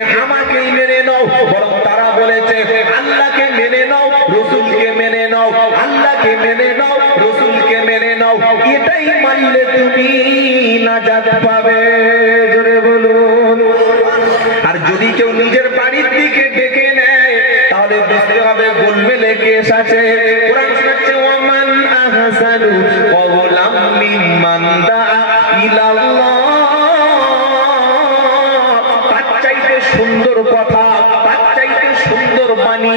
আমাকেই মেনে নাও, বরং তারা বলেছে আল্লাহকে মেনে নাও, রাসূলকে মেনে নাও, আল্লাহকে মেনে নাও, রাসূলকে মেনে নাও, এটাই মানলে তুমি নাজাত পাবে। জোরে বলুন। আর যদি কেউ নিজের বাড়ির দিকে ডেকে নেয় তাহলে বুঝতে হবে গোলমেলে কেস আছে। কোরআন শোনাচ্ছে ওয়ামান আহসানু কওলাম মিম্মান দাআ ইলাল্লাহ। সুন্দর কথা, তার চাইতে সুন্দর বাণী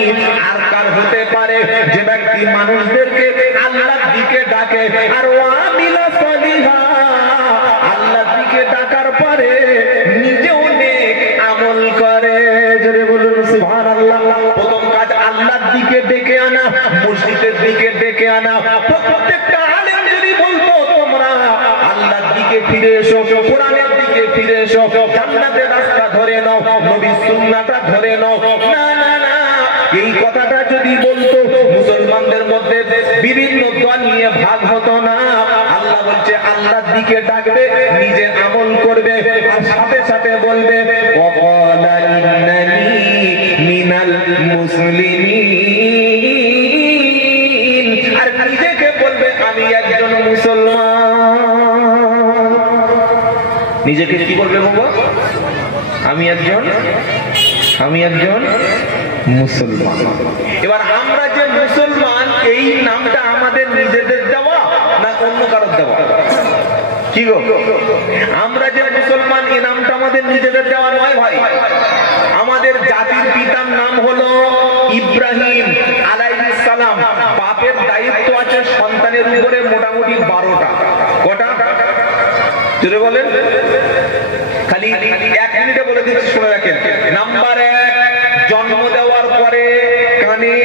আর কার হতে পারে? যে ব্যক্তি মানুষদেরকে আল্লাহর দিকে ডাকে আর ওয়ামিলা সালিহা, আল্লাহর দিকে ডাকার পরে নিজেও নেক আমল করে। জোরে বলুন সুবহানাল্লাহ। প্রথম কাজ আল্লাহর দিকে ডেকে আনা, মসজিদের দিকে ডেকে আনা। প্রত্যেকটা আলেম যদি বলতো তোমরা আল্লাহর দিকে ফিরে এসো, কোরআনের দিকে ফিরে এসো, জান্নাতের রাস্তা ধরে নাও, নবীর সুন্নাহটা ধরে নাও, না না না, এই কথাটা যদি বলতো মুসলমানদের মধ্যে বিভিন্ন দল নিয়ে ভাগ হতো না। আল্লাহ বলছে আল্লাহর দিকে ডাকবে, নিজে আমল করবে, আর সাথে সাথে বলবে ওয়াকালা ইন্নানি মিনাল মুসলিমিন, আর নিজেকে বলবে আমি একজন মুসলমান। নিজেকে কি বলবে বাবা? আমি একজন মুসলমান। এবার আমরা যে মুসলমান, এই নামটা আমাদের নিজেদের দেওয়া না অন্য কারোর দেওয়া? কি গো, আমরা যে মুসলমান এই নামটা আমাদের নিজেদের দেওয়া নয় ভাই। আমাদের জাতির পিতার নাম হলো ইব্রাহিম আলাইহিস সালাম। বাপের দায়িত্ব আছে সন্তানের উপরে মোটামুটি 12টা। কটা? জোরে বলেন। খালি 1 মিনিটে বলে দিচ্ছি, শুনে রাখেন। নাম্বার 1, জন্ম দেওয়ার পরে কানে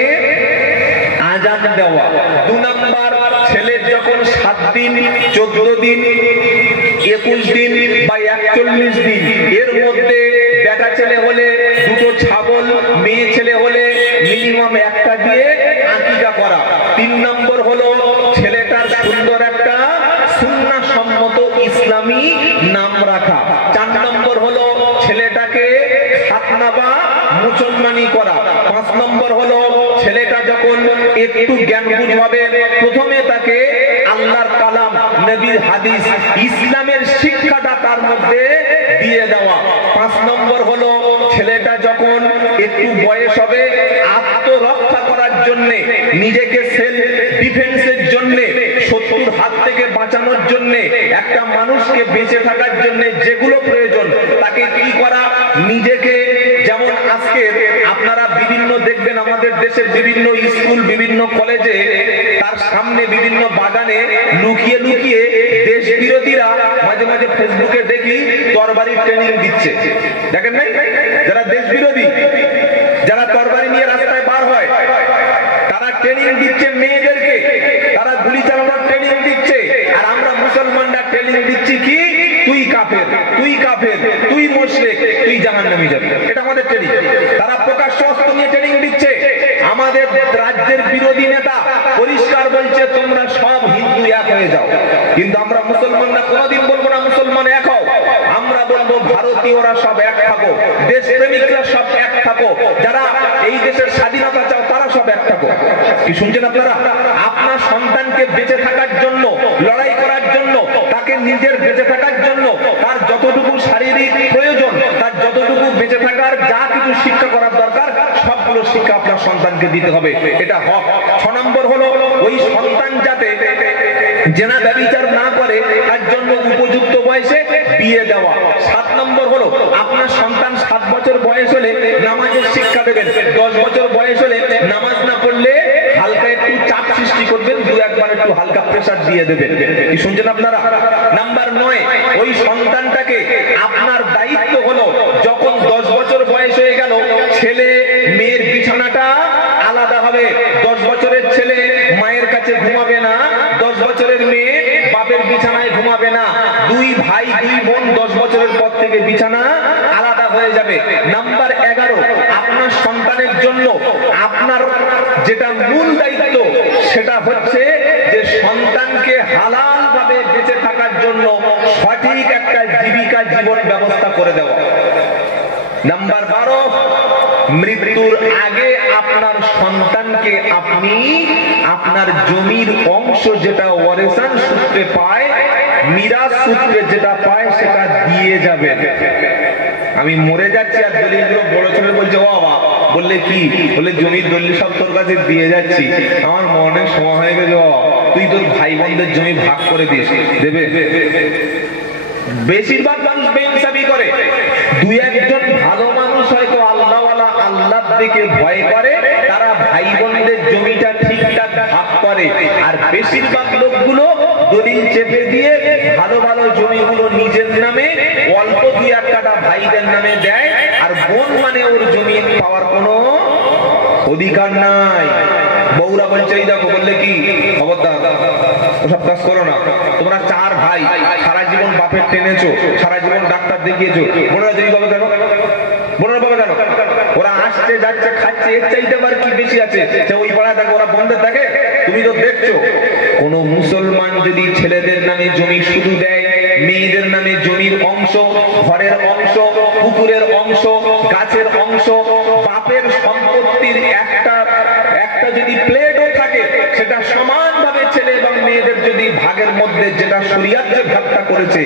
আযান দেওয়া। 2 নাম্বার, ছেলের যখন 7 দিন, 14 দিন, 21 দিন বা 41 দিন এর মধ্যে বেটা ছেলে হলে 2টো ছাগল, মেয়ে ছেলে হলে মিনিমাম 1টা দিয়ে আকিকা করা। 3 নম্বর হলো ছেলেটার সুন্দর একটা সুন্নাহ সম্মত ইসলামী নাম রাখা। 4 নম্বর হলো ছেলেটাকে খাতনা বা মুসলমানি করা। 5 নম্বর হলো ছেলেটা যখন একটু জ্ঞান বুঝ হবে প্রথমে তাকে আল্লাহর কালাম, নবীর হাদিস, ইসলামের শিক্ষাটা তার মধ্যে দিয়ে দেওয়া। 5 নম্বর হলো ছেলেটা যখন একটু বয়স হবে আত্মরক্ষা করার জন্য, নিজেকে সেলফ ডিফেন্সের জন্য, শত্রুর হাত থেকে বাঁচানোর জন্য, একটা মানুষকে বেঁচে থাকার জন্য যেগুলো প্রয়োজন তাকে কি করা, নিজেকে। যেমন আজকে আপনারা বিভিন্ন দেখবেন আমাদের দেশের বিভিন্ন স্কুল, বিভিন্ন কলেজে তার সামনে বিভিন্ন বাগানে লুকিয়ে লুকিয়ে দেশ বিরোধীরা মাঝে মাঝে ফেসবুকে দেখি তরবারি ট্রেনিং দিচ্ছে। দেখেন নাই? যারা দেশ বিরোধী, যারা তরবারি নিয়ে রাস্তায় বার হয়, তারা ট্রেনিং দিচ্ছে মেয়েদেরকে, তারা গুলি চালানোর ট্রেনিং দিচ্ছে। আর আমরা মুসলমানরা ট্রেনিং দিচ্ছি কি, তুই কাফের, তুই কাফের, তুই মুশরিক, তুই জাহান্নামী যাবি। এটা আমাদের ট্রেনিং। তারা প্রকাশ্য অস্ত্র নিয়ে ট্রেনিং দিচ্ছে। আমাদের রাজ্যের বিরোধী নেতা পরিষ্কার বলছে তোমরা সব হিন্দু এক হয়ে যাও। কিন্তু আমরা মুসলমানরা কোনোদিন বলবো না মুসলমান এক হও। আমরা বলবো ভারতীয়রা সব এক থাকো, দেশপ্রেমিকরা সব এক থাকো, যারা এই দেশের স্বাধীনতা চাও তারা সব এক থাকো। কি শুনছেন আপনারা? আপনার সন্তানকে বেঁচে থাকার জন্য, লড়াই করার জন্য, তাকে নিজের বেঁচে থাকার জন্য তার যতটুকু শারীরিক প্রয়োজন, তার যতটুকু বেঁচে থাকার যা কিছু শিক্ষা করার দরকার সবগুলো শিক্ষা আপনার সন্তানকে দিতে হবে। এটা হক। 6 নম্বর হলো ওই সন্তান যাতে জেনা ব্যভিচার না করে তার জন্য উপযুক্ত বয়সে বিয়ে দেওয়া। 7 নম্বর হলো আপনার সন্তান 7 বছর বয়স হলে নামাজের শিক্ষা দেবেন। 10 বছর বয়স হলে নামাজ না পড়লে হালকা একটু চাপ সৃষ্টি করবেন, 2-1 একটু হালকা প্রেসার দিয়ে দেবেন। কি শুনছেন আপনারা? নাম্বার 9, ওই সন্তানটাকে আপনার দায়িত্ব হলো যখন 10 বছর বয়স হয়ে গেল, ছেলে মেয়ের বিছানাটা আলাদা হবে। 10 বছরের ছেলে মায়ের কাছে ঘুমাবে না, 10 বছরের মেয়ে বাপের বিছানায় ঘুমাবে না। 2 ভাই 2 বোন 10 বছরের পর থেকে বিছানা আলাদা হয়ে যাবে। নাম্বার 11, আপনার সন্তানের জন্য আপনার যেটা মূল দায়িত্ব সেটা হচ্ছে যে সন্তানকে হালাল ভাবে বেঁচে থাকার জন্য সঠিক একটা জীবিকা, জীবন ব্যবস্থা করে দেওয়া। নাম্বার 12, মৃত্যুর আগে আপনার সন্তানকে আপনি আপনার জমির অংশ যেটা ওয়ারিসান সূত্রে পায়, মিরাস সূত্রে যেটা পায় সেটা দিয়ে যাবেন। আমি মরে যাচ্ছি আর দলিলগুলো বড় ছেলে বলছে বাবা, বললে কি, বলে জমির দলিল সব তোর কাছে দিয়ে যাচ্ছি, আমার মনে সময় হয়ে গেছে বাবা, তুই তোর ভাই বোনদের জমি ভাগ করে দিস, দেবে? বেশিরভাগ মানুষ বেইনসাফি করে। দুই একজন ভালো মানুষ হয়তো আল্লাহওয়ালা, আল্লাহর দিকে ভয় করে, তারা ভাই বোনদের জমিটা ঠিকঠাক ভাগ করে। আর বেশিরভাগ লোকগুলো দলিল চেপে দিয়ে ভালো ভালো জমিগুলো নিজের নামে, অল্প 2-1 কাঠা ভাইদের নামে দেয়, আর বোন মানে ওর জমি পাওয়ার কোনো অধিকার নাই। বউরা বলছে এই দেখো, বললে কি খবরদার ওসব কাজ করো না, তোমরা 4 ভাই সারা জীবন বাপের টেনেছো, সারা জীবন ডাক্তার দেখিয়েছো, বোনেরা জমি পাবে কেন? বোনেরা পাবে কেন? ওরা আসছে যাচ্ছে খাচ্ছে, এর চাইতে আবার কি বেশি আছে? ওই পাড়ায় দেখো ওরা বন্ধে থাকে, তুমি তো দেখছো। কোন মুসলমান যদি ছেলেদের নামে জমি শুধু দেয়, মেয়েদের নামে জমির অংশ, ঘরের অংশ, পুকুরের অংশ, গাছের অংশ, বাপের সম্পত্তির একটা যদি প্লেটও থাকে, সেটা সমানভাবে ছেলে এবং মেয়েদের যদি ভাগের মধ্যে, যেটা শরীয়ত যে ভাগটা করেছে,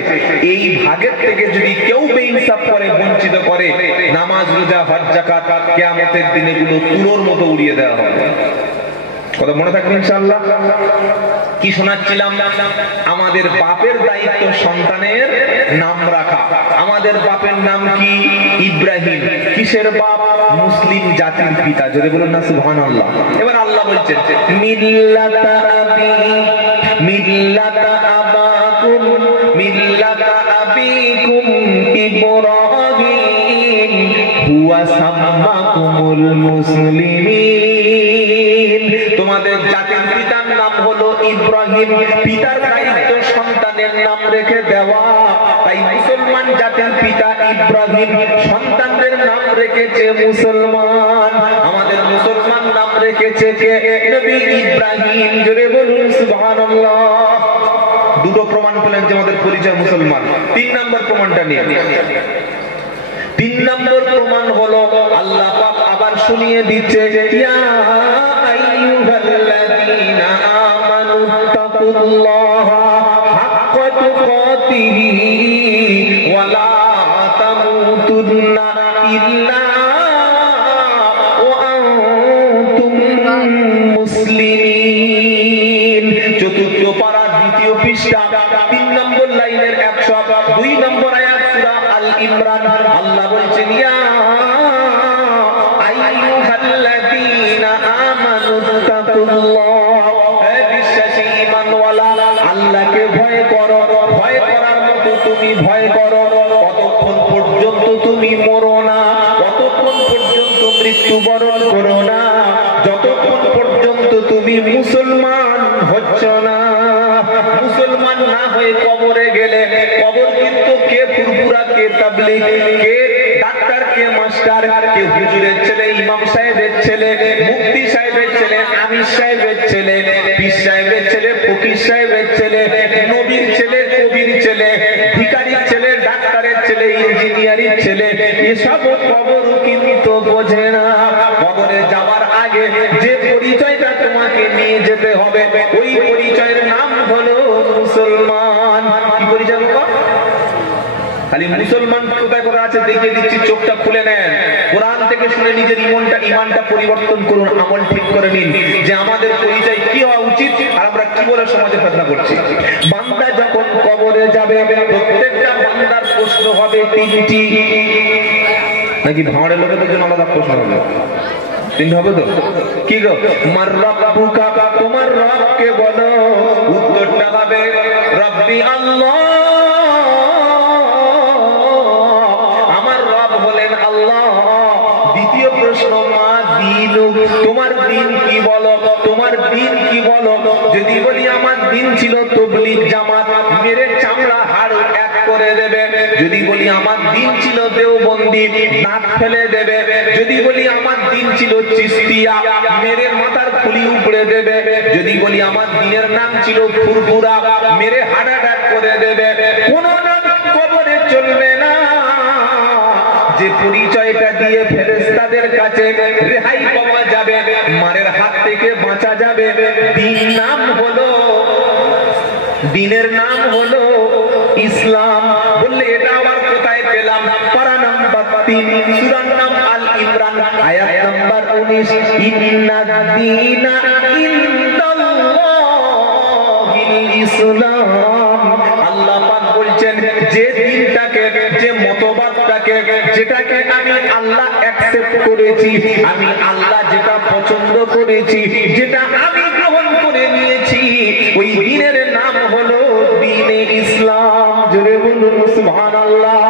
এই ভাগের থেকে যদি কেউ বেইনসাফ করে, বঞ্চিত করে, নামাজ, রোজা, হজ, যাকাত কিয়ামতের দিনে গুলো তুলোর মতো উড়িয়ে দেওয়া হবে। কথা মনে থাকবে ইনশাআল্লাহ। কি শোনাচ্ছিলাম? আমাদের বাপের দায়িত্ব সন্তানের নাম রাখা। আমাদের বাপের নাম কি? ইব্রাহিম। কিসের বাপ? মুসলিম জাতির পিতা। যদি বলুন না সুবহানাল্লাহ। এবার আল্লাহ বলছেন মিল্লাতা আবাকুম মিল্লাতা আবিকুম ইব্রাহিম হুয়া সাম্মাকুমুল মুসলিমিন। তোমাদের জাতির পিতার নাম হলো ইব্রাহিম, পিতার দায়িত্ব সন্তানের নাম রেখে দেওয়া। তাই মুসলমান জাতির পিতা ইব্রাহিম, সন্তানদের নাম রেখেছে মুসলমান। আমাদের মুসলমান নাম রেখেছে কে? নবী ইব্রাহিম। জোরে বলুন সুবহানাল্লাহ। দুটো প্রমাণ পেলেন যে আমাদের পরিচয় মুসলমান। 3 নম্বর প্রমাণটা নিয়ে। 3 নম্বর প্রমাণ হলো আল্লাহ পাক আবার শুনিয়ে দিচ্ছে, ইয়া আইয়ুহাল্লাযীনা আমানুত্তাকুল্লাহা হাক্কা তুকাতিহি ওয়া লা তামুতুন্না ইল্লা ওয়া আনতুম মুসলিমিন। চতুর্থ পারা 2য় পৃষ্ঠা 3 নম্বর লাইনের 102 নম্বর আয়াত সূরা আল ইমরান। আল্লাহ বলছেন, ইয়া আইয়ুহাল্লাযীনা আমানুত্তাকুল্লাহ, হে বিশ্বাসী ঈমানওয়ালা, আল্লাহকে ভয় করো। ভয় করার মতো তুমি ভয় করো কতক্ষণ পর্যন্ত তুমি মরো না, কতক্ষণ পর্যন্ত মৃত্যুবরণ করো না, যতক্ষণ পর্যন্ত তুমি মুসলমান হচ্ছ না। মুসলমান না হয়ে কবরে গেলে, কবর কিন্তু কে ফুরফুরা, কে তাবলীগ, কে ডাক্তার, কে মাস্টার, কে হুজুরের ছেলে, ইমাম সাহেবের ছেলে, মুফতি সাহেবের ছেলে, আমির সাহেবের ছেলে, পীর সাহেবের ছেলে, ফকির সাহেবের ছেলে, নবীর ছেলে, কবির ছেলে, ভিখারির ছেলে, ডাক্তারের ছেলে, ইঞ্জিনিয়ারের ছেলে, এসব কবর কিন্তু বোঝে না। কবরে যাওয়ার আগে যে পরিচয়টা তোমাকে নিয়ে যেতে হবে, ওই পরিচয়ের নাম হলো মুসলমান। কি পরিচয় বাবা? খালি মুসলমান কোথায় কোথায় আছে দেখিয়ে দিচ্ছি, চোখটা খুলে নেন, কোরআন থেকে শুনে নিজের ইমানটা পরিবর্তন করুন, আমল ঠিক করে নিন যে আমাদের পরিচয় কি হওয়া উচিত আর আমরা কি বলে সমাজে ফেতনা করছি। বান্দা যখন কবরে যাবে, প্রত্যেকটা বান্দার প্রশ্ন হবে 3টি, নাকি ভাঁড়ের লোকেদের জন্য আলাদা প্রশ্ন হবে? 3 হবে তো? কি গো? মার রাব্বুকা, তোমার রবকে বলো। উত্তরটা হবে রব্বি আল্লাহ, আমার রব হলেন আল্লাহ। দ্বিতীয় প্রশ্ন, মা দিনু, তোমার দিন কি বলো, তোমার দিন কি বলো। যদি বলি আমার দিন ছিল তাবলীগ জামাত, মেরে চামড়া হাড় এক করে দেবে। যদি বলি আমার দিন ছিল দেওবন্দি, দাঁত ফেলে দেবে। যদি বলি আমার দিন ছিল চিশতিয়া, মেরে মাথার খুলি উপড়ে দেবে। যদি বলি আমার দিনের নাম ছিল ফুরফুরা, মেরে হাড় এক করে দেবে। কোন নাম কবরে চলবে না যে পরিচয়টা দিয়ে ফেরেশতাদের কাছে রেহাই পাওয়া যাবে, মারের হাত থেকে বাঁচা যাবে, দিনের নাম হলো ইসলাম। বললে এটা আবার কোথায় পেলাম? পারা নাম্বার 3 সূরার নাম আল ইমরান, আয়াত নাম্বার 19, ইন্নাদ দীনা ইনদাল্লাহিল ইসলাম। আল্লাহ পাক বলছেন যে দিনটাকে, যে মতবাদটাকে, যেটাকে আমি আল্লাহ অ্যাকসেপ্ট করেছি, আমি আল্লাহ যেটা পছন্দ করেছি, যেটা আমি গ্রহণ করে নিয়েছি, ওই দিনের নাম হলো দ্বীনে ইসলাম। জোরে বলুন সুবহানাল্লাহ।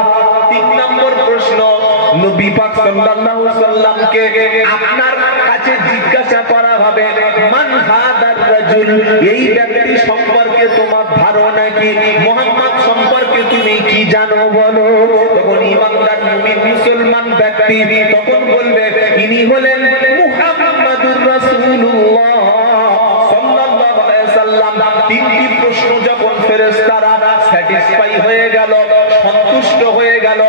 3 নম্বর প্রশ্ন, নবী পাক সাল্লাল্লাহু আলাইহি সাল্লামকে আপনার কাছে জিজ্ঞাসা করা হবে, মান হাদার রাজুল, এই ব্যক্তি সম্পর্কে তোমার ধারণা কি? মুহাম্মদ সম্পর্কে তুমি কি জানো বলো। তখন ইমানদার মুমিন মুসলমান ব্যক্তি তখন বলবে, ইনি হলেন মুহাম্মাদুর রাসূলুল্লাহ সাল্লাল্লাহু আলাইহি সাল্লাম। 3টি প্রশ্ন যখন ফেরেশতারা স্যাটিসফাই হয়ে গেল, সন্তুষ্ট হয়ে গেল,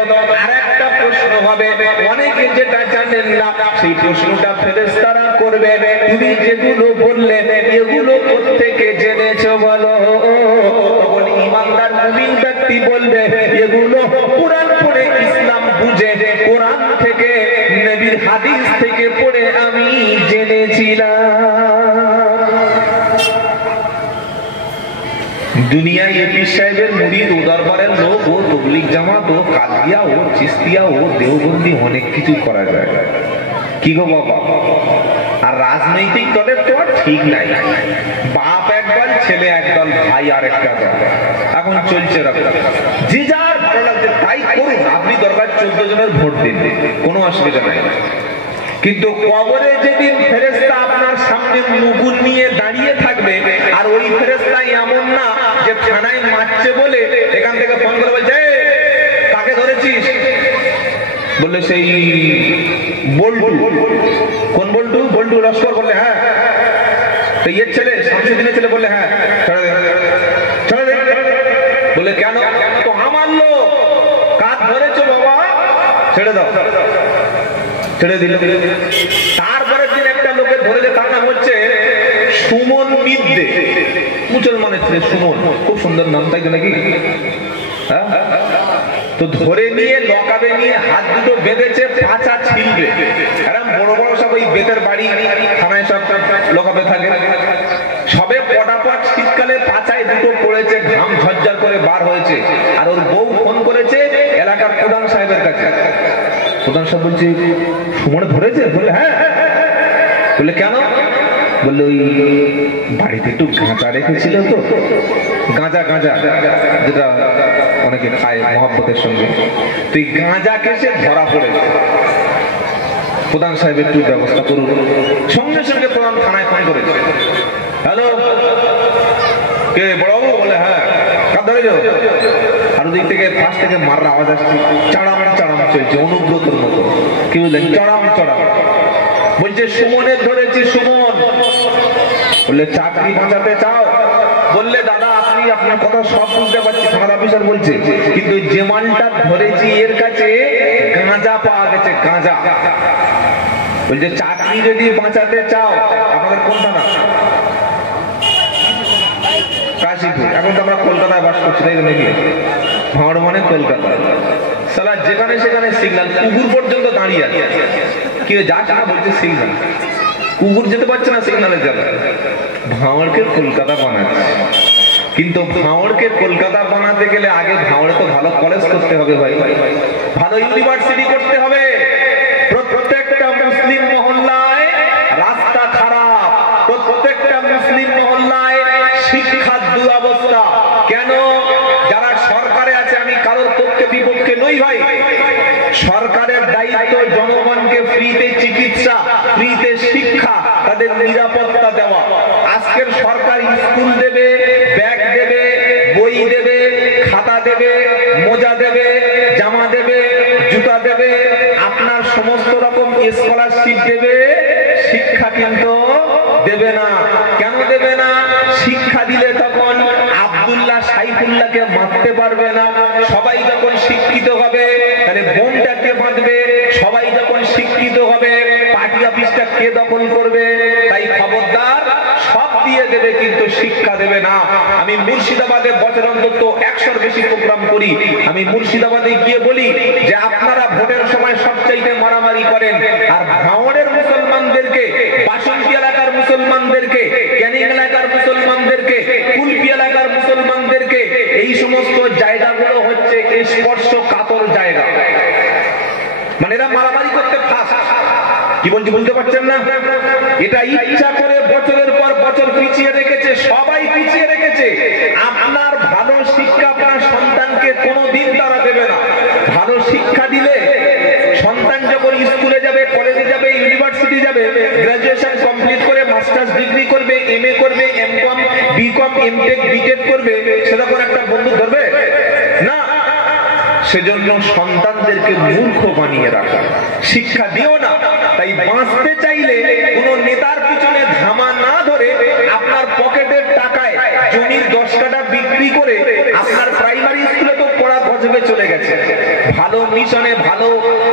আরেকটা প্রশ্ন হবে, অনেকে যেটা জানেন না সেই প্রশ্নটা ফেরেশতারা করবে, তুমি যেগুলো বললে এগুলো কোত্থেকে জেনেছো বলো। তখন ইমানদার মুমিন ব্যক্তি বলবে, এগুলো কুরআন পড়ে ইসলাম বুঝে, কোরআন থেকে, নবীর হাদিস থেকে পড়ে আমি জেনেছিলাম। দুনিয়ায় এপি সাহেবের মুরিদ, ও দরবারের লোক, ও তবলিগ জামাত, ও কাদিয়া, ও চিস্তিয়া, ও দেওবন্দি, অনেক কিছু করা যায়। কি গো বাবা, আর রাজনৈতিক দলের তো আর ঠিক নাই, বাপ একদল, ছেলে একদল, ভাই আরেকটা দল। এখন চলছে এরকম, যে যার ভালো লাগছে তাই করুন। আপনি দরকার 14 জনের ভোট দিন, কোনো অসুবিধা নাই। কিন্তু কবরে যেদিন ফেরেশতা আপনার সামনে মুকুল নিয়ে দাঁড়িয়ে থাকবে, আর ওই ফেরেশতা এমন না যে থানায় মারছে বলে এখান থেকে ফোন করে বলছে, কাকে ধরেছিস? বললে সেই বল্টু। কোন বল্টু? বল্টু লস্কর। বললে হ্যাঁ। তো এর ছেলে, শামসুদ্দিনের ছেলে। বললে হ্যাঁ। ছেড়ে দে, ছেড়ে দে। বলে কেন? তো আমার লোক। কাজ ধরেছো বাবা? ছেড়ে দাও। ছেড়ে দিল। তারপরের দিন একটা লোকে ধরে, যে তার নাম হচ্ছে সুমন মিদ্দে, মুসলমানের ছেলে সুমন, খুব সুন্দর নাম, তাই তো নাকি? হ্যাঁ। তো ধরে নিয়ে লকাবে নিয়ে হাত দুটো বেঁধেছে, পাছা ছিলবে। এরকম বড় বড় সব ওই বেতের বাড়ি থানায় সব লকাবে থাকে। সবে পটাপট শীতকালে পাছায় দুটো পড়েছে, ঘাম ঝরঝর করে বার হয়েছে। আর ওর বউ ফোন করেছে এলাকার প্রধান সাহেবের কাছে। প্রধান সাহেব বলছে, সুমনে ধরেছে? বললে হ্যাঁ। বললে কেন? বললে ওই বাড়িতে একটু গাঁজা রেখেছিল তো, গাঁজা যেটা অনেকে খায় মহব্বতের সঙ্গে, তো এই গাঁজা কেসে ধরা পড়েছে। প্রধান সাহেব একটু ব্যবস্থা করুন। সঙ্গে সঙ্গে প্রধান থানায় ফোন করেছে, হ্যালো, কে বড়বাবু? বলে হ্যাঁ। কার ধরে যাও? আর ওদিক থেকে ফাঁস থেকে মারার আওয়াজ আসছে, চাড়াম চাড়াম চলছে, অনুব্রতর মতো। কি বললেন? চড়াম চড়াম। বলছে সুমনের ধরেছি। সুমন। বললে চাকরি বাঁচাতে চাও? বললে দাদা আপনি, আপনার কথা সব বুঝতে পারছি, থানার অফিসার বলছে, কিন্তু যে মালটা ধরেছি এর কাছে গাঁজা পাওয়া গেছে, গাঁজা। বলছে চাকরি যদি বাঁচাতে চাও, আপনাদের কোন থানা? কাশীপুর। এখন তো আমরা কলকাতায় বাস করছি, তাই তো নাকি? ভাঁড় মানে কলকাতা। সালা যেখানে সেখানে সিগন্যাল, কুকুর পর্যন্ত দাঁড়িয়ে আছে। কি যাচ্ছে না বলছে সিগন্যাল, কুকুর যেতে পারছে না সিগন্যালের জায়গায়। ভাঁড়কে কলকাতা বানাচ্ছে, কিন্তু ভাঁড়কে কলকাতা বানাতে গেলে আগে ভাঁড়ে তো ভালো কলেজ করতে হবে ভাই, ভালো ইউনিভার্সিটি করতে হবে। প্রত্যেকটা মুসলিম মহল্লায় রাস্তা খারাপ, প্রত্যেকটা মুসলিম মহল্লায় শিক্ষার দুরবস্থা। কেন? যারা সরকারে আছে, আমি কারোর পক্ষে বিপক্ষে নই ভাই, সরকারের দায়িত্ব জনগণকে ফ্রিতে চিকিৎসা, ফ্রিতে শিক্ষা, তাদের নিরাপত্তা দেওয়া। আজকের সরকার স্কুল দেবে, ব্যাগ দেবে, বই দেবে, খাতা দেবে, মোজা দেবে, জামা দেবে, জুতা দেবে, আপনার সমস্ত রকম স্কলারশিপ দেবে, শিক্ষা কিন্তু দেবে না। কেন দেবে না? শিক্ষা দিলে তখন আব্দুল্লাহ সাইফুল্লাহকে মারতে পারবে না। সবাই যখন শিক্ষিত হবে, তাহলে বোমটাকে বাঁধবে, সবাই যখন শিক্ষিত হবে পার্টি অফিসটা কে দখল করবে? তাই খবরদার, সব দিয়ে দেবে কিন্তু শিক্ষা দেবে না। আমি মুর্শিদাবাদে বছর অন্তত 100-র বেশি প্রোগ্রাম করি। আমি মুর্শিদাবাদে গিয়ে বলি যে আপনারা ভোটের সময় সবচাইতে মারামারি করেন, আর ভাঙড়ের মুসলমানদেরকে, বাসন্তী এলাকার মুসলমানদেরকে, ক্যানিং এলাকার মুসলমানদেরকে, কুলপি এলাকার মুসলমানদেরকে, এই সমস্ত জায়গাগুলো হচ্ছে স্পর্শ কাতর জায়গা। মানে এরা মারামারি করতে ফাঁস। কি বলছি বুঝতে পারছেন না? এটা ইচ্ছা করে বছরের পর বছর পিছিয়ে রেখেছে, সবাই পিছিয়ে রেখেছে। আপনার ভালো শিক্ষা আপনার সন্তানকে কোনোদিন তারা দেবে না। ভালো শিক্ষা দিলে সন্তান যখন স্কুলে যাবে, কলেজে যাবে, ইউনিভার্সিটি যাবে, গ্রাজুয়েশন কমপ্লিট করে মাস্টার্স ডিগ্রি করবে, এমএ করবে, এমকম, বিকম, এমটেক, বিটেক করবে, সেটা কোন একটা বন্ধু ধরবে না। সেজন্য সন্তানদেরকে মূর্খ বানিয়ে রাখা, শিক্ষা দিও না। তাই বাঁচতে চাইলে কোন নেতার পিছনে ধামা না ধরে আপনার পকেটের টাকায় জমির 10 কাঠা বিক্রি করে আপনার প্রাইমারি স্কুলে তো পড়া গজবে চলে গেছে। ভালো মিশনে, ভালো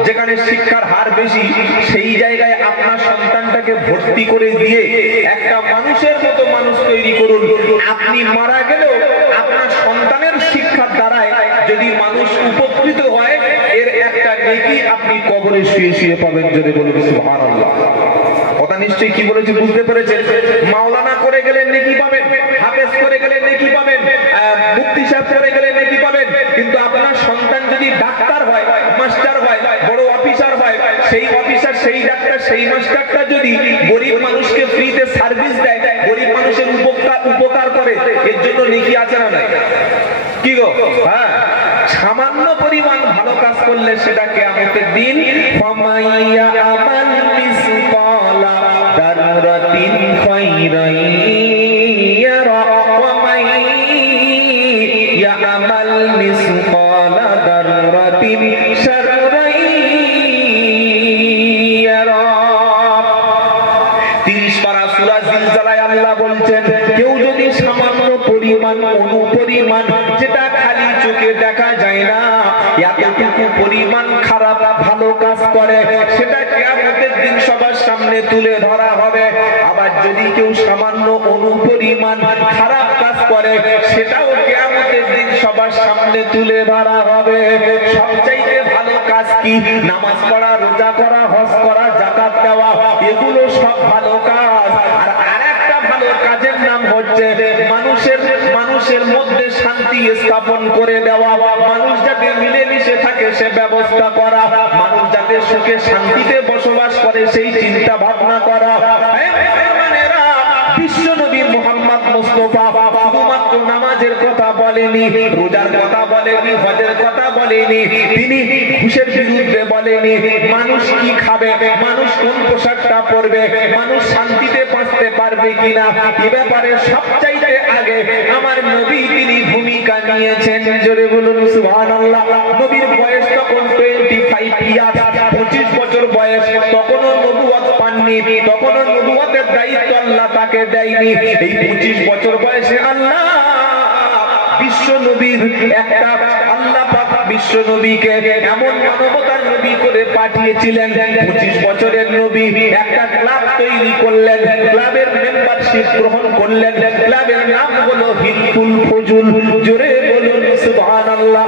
যেখানে শিক্ষার হার বেশি, সেই জায়গায় আপনার সন্তানটাকে ভর্তি করে দিয়ে একটা মানুষের মতো মানুষ তৈরি করুন। আপনি মারা গেলেও আপনার সন্তানের শিক্ষার দ্বারায় যদি মানুষ উপকৃত হয়, এর একটা নেকি আপনি কবরে শুয়ে শুয়ে পাবেন। যদি বলুন সুবহানাল্লাহ। কথা নিশ্চয়ই কি বলেছি বুঝতে পেরেছেন? মাওলানা করে গেলে নেকি পাবেন, হাফেজ করে গেলে নেকি পাবেন, মুফতি সাহেব করে গেলে নেকি পাবেন। কিন্তু আপনার সন্তান যদি ডাক্তার হয়, মাস্টার হয়, বড় অফিসার হয়, সেই অফিসার, সেই ডাক্তার, সেই মাস্টারটা যদি গরিব মানুষকে ফ্রিতে সার্ভিস দেয়, গরিব মানুষের উপকার করে, এর জন্য নেকি আছে না নাই? কি গো? হ্যাঁ, সামান্য পরিমাণ ভালো কাজ করলে সেটা কিয়ামতের দিন ফামাইয়া আমাল মিসকালা দাররাতিন খায়রান ইয়ারা ওয়া মাইয়া আমাল মিসকালা দাররাতিন শাররান ইয়ারা। 30 পারা সূরা জিলজালায় আল্লাহ বলছেন, কেউ যদি সামান্য পরিমাণ, অনুপরিমাণ, যেটা খালি চোখে দেখা যায় না, এতটুকু পরিমাণ খারাপ ভালো কাজ করে, সেটা কিয়ামতের দিন সবার সামনে তুলে ধরা হবে। আবার যদি কেউ সামান্য অনুপরিমাণ খারাপ কাজ করে, সেটাও কিয়ামতের দিন সবার সামনে তুলে ধরা হবে। সবচাইতে ভালো কাজ কি? নামাজ পড়া, রোজা করা, হজ করা, যাকাত দেওয়া, এগুলো সব ভালো কাজ। আর আরেকটা ভালো কাজের নাম হচ্ছে মানুষের মধ্যে শান্তি স্থাপন করে দেওয়া, মানুষ যাতে মিলেমিশে থাকে সে ব্যবস্থা করা, মানুষ যাতে সুখে শান্তিতে বসবাস করে সেই চিন্তা ভাবনা করা। বিশ্ব নবী মুহাম্মদ মুস্তাফা শুধুমাত্র নামাজের কথা বলেনি, রোজার কথা বলেনি, হজের কথা বলেনি, তিনি ঘুষের বিরুদ্ধে বলেনি, মানুষ কি খাবে, মানুষ কোন পোশাকটা পরবে, মানুষ শান্তিতে বাঁচতে পারবে কিনা, এ ব্যাপারে সবচাইতে আগে আমার নবী তিনি ভূমিকা নিয়েছেন। জোরে বলুন সুবহানাল্লাহ। নবীর বয়স তখন 25 ইয়ার, 25 বছর বয়স। তখনও নবুয়ত পাননি, তখনও নবুয়তের দায়িত্ব আল্লাহ তাকে দেয়নি। এই 25 বছর বয়সে আল্লাহ বিশ্ব নবীর একটা, আল্লাহ পাক বিশ্ব নবীকে এমন মানবতার নবী করে পাঠিয়েছিলেন। 25 বছরের নবী একটা ক্লাব তৈরি করলেন, ক্লাবের মেম্বারশিপ গ্রহণ করলেন। ক্লাবের নাম হলো হিলফুল ফজুল। জোরে বলুন সুবহানাল্লাহ।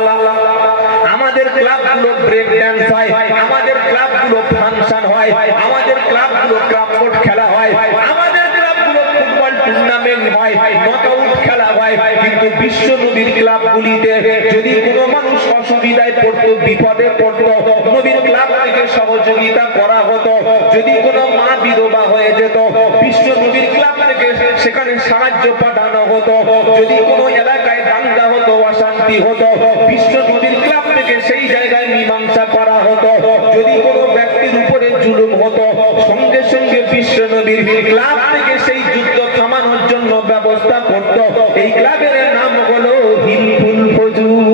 আমাদের ক্লাবগুলো ব্রেক ড্যান্স হয়, আমাদের ক্লাবগুলো ফাংশন হয়, আমাদের ক্লাবগুলো ক্রাফট খেলা হয়, আমাদের ক্লাবগুলো ফুটবল টুর্নামেন্ট হয়, নকআউট খেলা হয়। কিন্তু বিশ্ব নবীর ক্লাবগুলিতে যদি কোনো মানুষ অসুবিধায় পড়তো, বিপদে পড়তো, নবীর ক্লাব থেকে সহযোগিতা করা হতো। যদি কোনো মা বিধবা হয়ে যেত, বিশ্ব নবীর ক্লাব থেকে সেখানে সাহায্য পাঠানো হতো। যদি কোনো এলাকায় দাঙ্গা হতো, অশান্তি হতো, বিশ্ব নবীর ক্লাব থেকে সেই জায়গায় মীমাংসা করা হতো। যদি কোনো ব্যক্তির উপরে জুলুম হতো, সঙ্গে সঙ্গে বিশ্ব নবীর ক্লাব থেকে সেই যুদ্ধ থামানোর জন্য ব্যবস্থা করত। এই ক্লাবের নাম হলো হিলফুল ফজুল।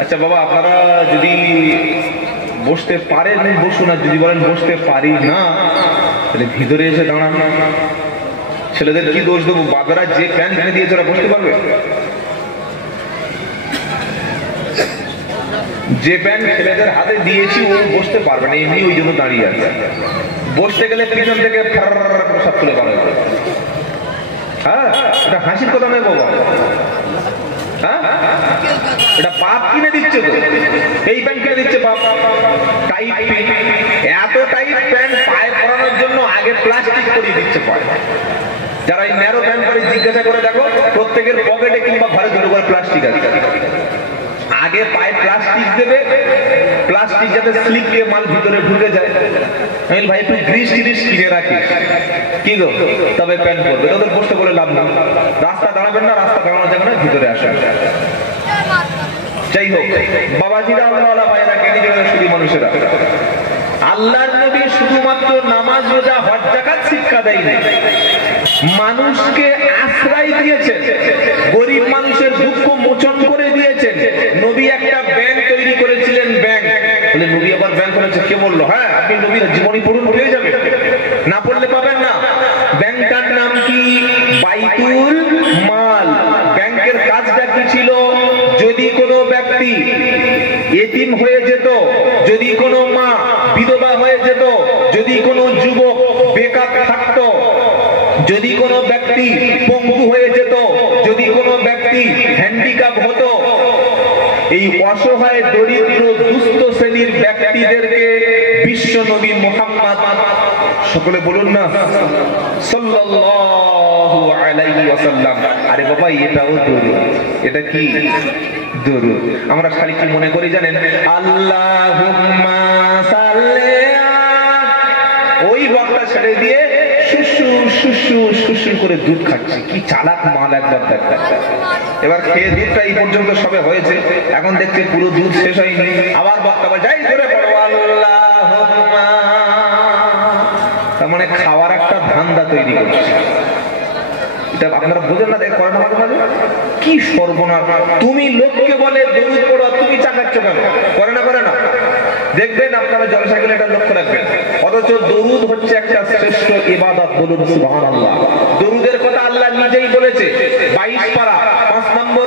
আচ্ছা বাবা, আপনারা যদি বসতে পারেন বসুন, আর যদি বলেন বসতে পারি না তাহলে ভিতরে এসে দাঁড়ান। ছেলেদের কি দোষ দেবো? বাবারা যে প্যান্ট কিনে দিয়েছে ওরা বসতে পারবে? যে প্যান্ট ছেলেদের হাতে দিয়েছি ও বসতে পারবে না, এমনি ওই জন্য দাঁড়িয়ে আছে। বসতে গেলে পিছন থেকে সব তুলে পাবে। হ্যাঁ, এটা হাসির কথা নয় বাবা। হ্যাঁ, এটা বাপ কিনে দিচ্ছে তো, এই প্যান্ট কিনে দিচ্ছে বাপ। টাইট প্যান্ট, এত টাইট প্যান্ট পায়ে পরানোর জন্য আগে প্লাস্টিক করিয়ে দিচ্ছে পায়ে। যারা এই ন্যারো প্যান্ট পরে জিজ্ঞাসা করে দেখো, প্রত্যেকের পকেটে কিংবা ঘরে দুটো করে প্লাস্টিক আছে। আগে পায়ে প্লাস্টিক দেবে, প্লাস্টিক যাতে স্লিপ দিয়ে মাল ভিতরে ঢুকে যায়। ভাই একটু গ্রিস টিরিস কিনে রাখি, কি গো, তবে প্যান্ট পরবে। ওদের বসতে বলে লাভ নেই, রাস্তা দাঁড়াবেন না, রাস্তা দাঁড়ানো যাবে না, ভিতরে আসেন। যাই হোক বাবাজিরা, আল্লাহ ভাইরা, জ্ঞানী যারা শুধু মানুষেরা, আল্লাহর নবী শুধুমাত্র নামাজ, রোজা, হজ, যাকাত শিক্ষা দেয়নি, মানুষকে আশ্রয় দিয়েছেন, গরিব মানুষের দুঃখ মোচন করে দিয়েছেন। নবী একটা ব্যাংক তৈরি করেছিলেন। ব্যাংক বলে, নবী আবার ব্যাংক করেছে? কে বললো? হ্যাঁ, আপনি নবীর জীবনী পড়ুন, পেয়ে যাবে, না পড়লে পাবেন না। ব্যাংকটার নাম কি? বাইতুল মাল। ব্যাংকের কাজটা কি ছিল? যদি কোনো ব্যক্তি এতিম হয়ে যেত, যদি কোনো মা বিধবা হয়ে যেত, যদি কোনো যুবক বেকার থাকতো, যদি কোনো ব্যক্তি পঙ্গু হয়ে যেত, যদি কোনো ব্যক্তি হ্যান্ডিক্যাপ হতো, এই অসহায় দরিদ্র দুস্থ শ্রেণীর ব্যক্তিদেরকে বিশ্ব নবী মুহাম্মদ, সকলে বলুন না, সাল্লাল্লাহু আলাইহি ওয়াসাল্লাম। আরে বাবা, এটাও দরুদ। এটা কি দরুদ? আমরা খালি কি মনে করি জানেন? আল্লাহুম্মা সাল্লি, ওই বক্তা ছেড়ে দিয়ে শুশু করে দুধ খাচ্ছি। কি চালাক মাল একবার দেখা। এবার খেয়ে দুধটা এই পর্যন্ত সবে হয়েছে, এখন দেখছে পুরো দুধ শেষ হয়নি, আবার বক্তা যাই ধরে পড়ো আল্লাহুম্মা। তার মানে খাওয়ার একটা ধান্দা তৈরি করছে। এটা আপনারা বোঝেন না? করে না মাঝে মাঝে? কি সর্বনাশ! তুমি লোককে বলে দরুদ পড়ো, তুমি চাকাচ্ছ কেন? করে না করে না? দেখবেন আপনারা জলসা গেলে এটা লক্ষ্য রাখবেন। অথচ দরুদ হচ্ছে একটা শ্রেষ্ঠ ইবাদত। বলুন সুবহানাল্লাহ। দরুদের কথা আল্লাহ নিজেই বলেছে। 22 পারা 5 নম্বর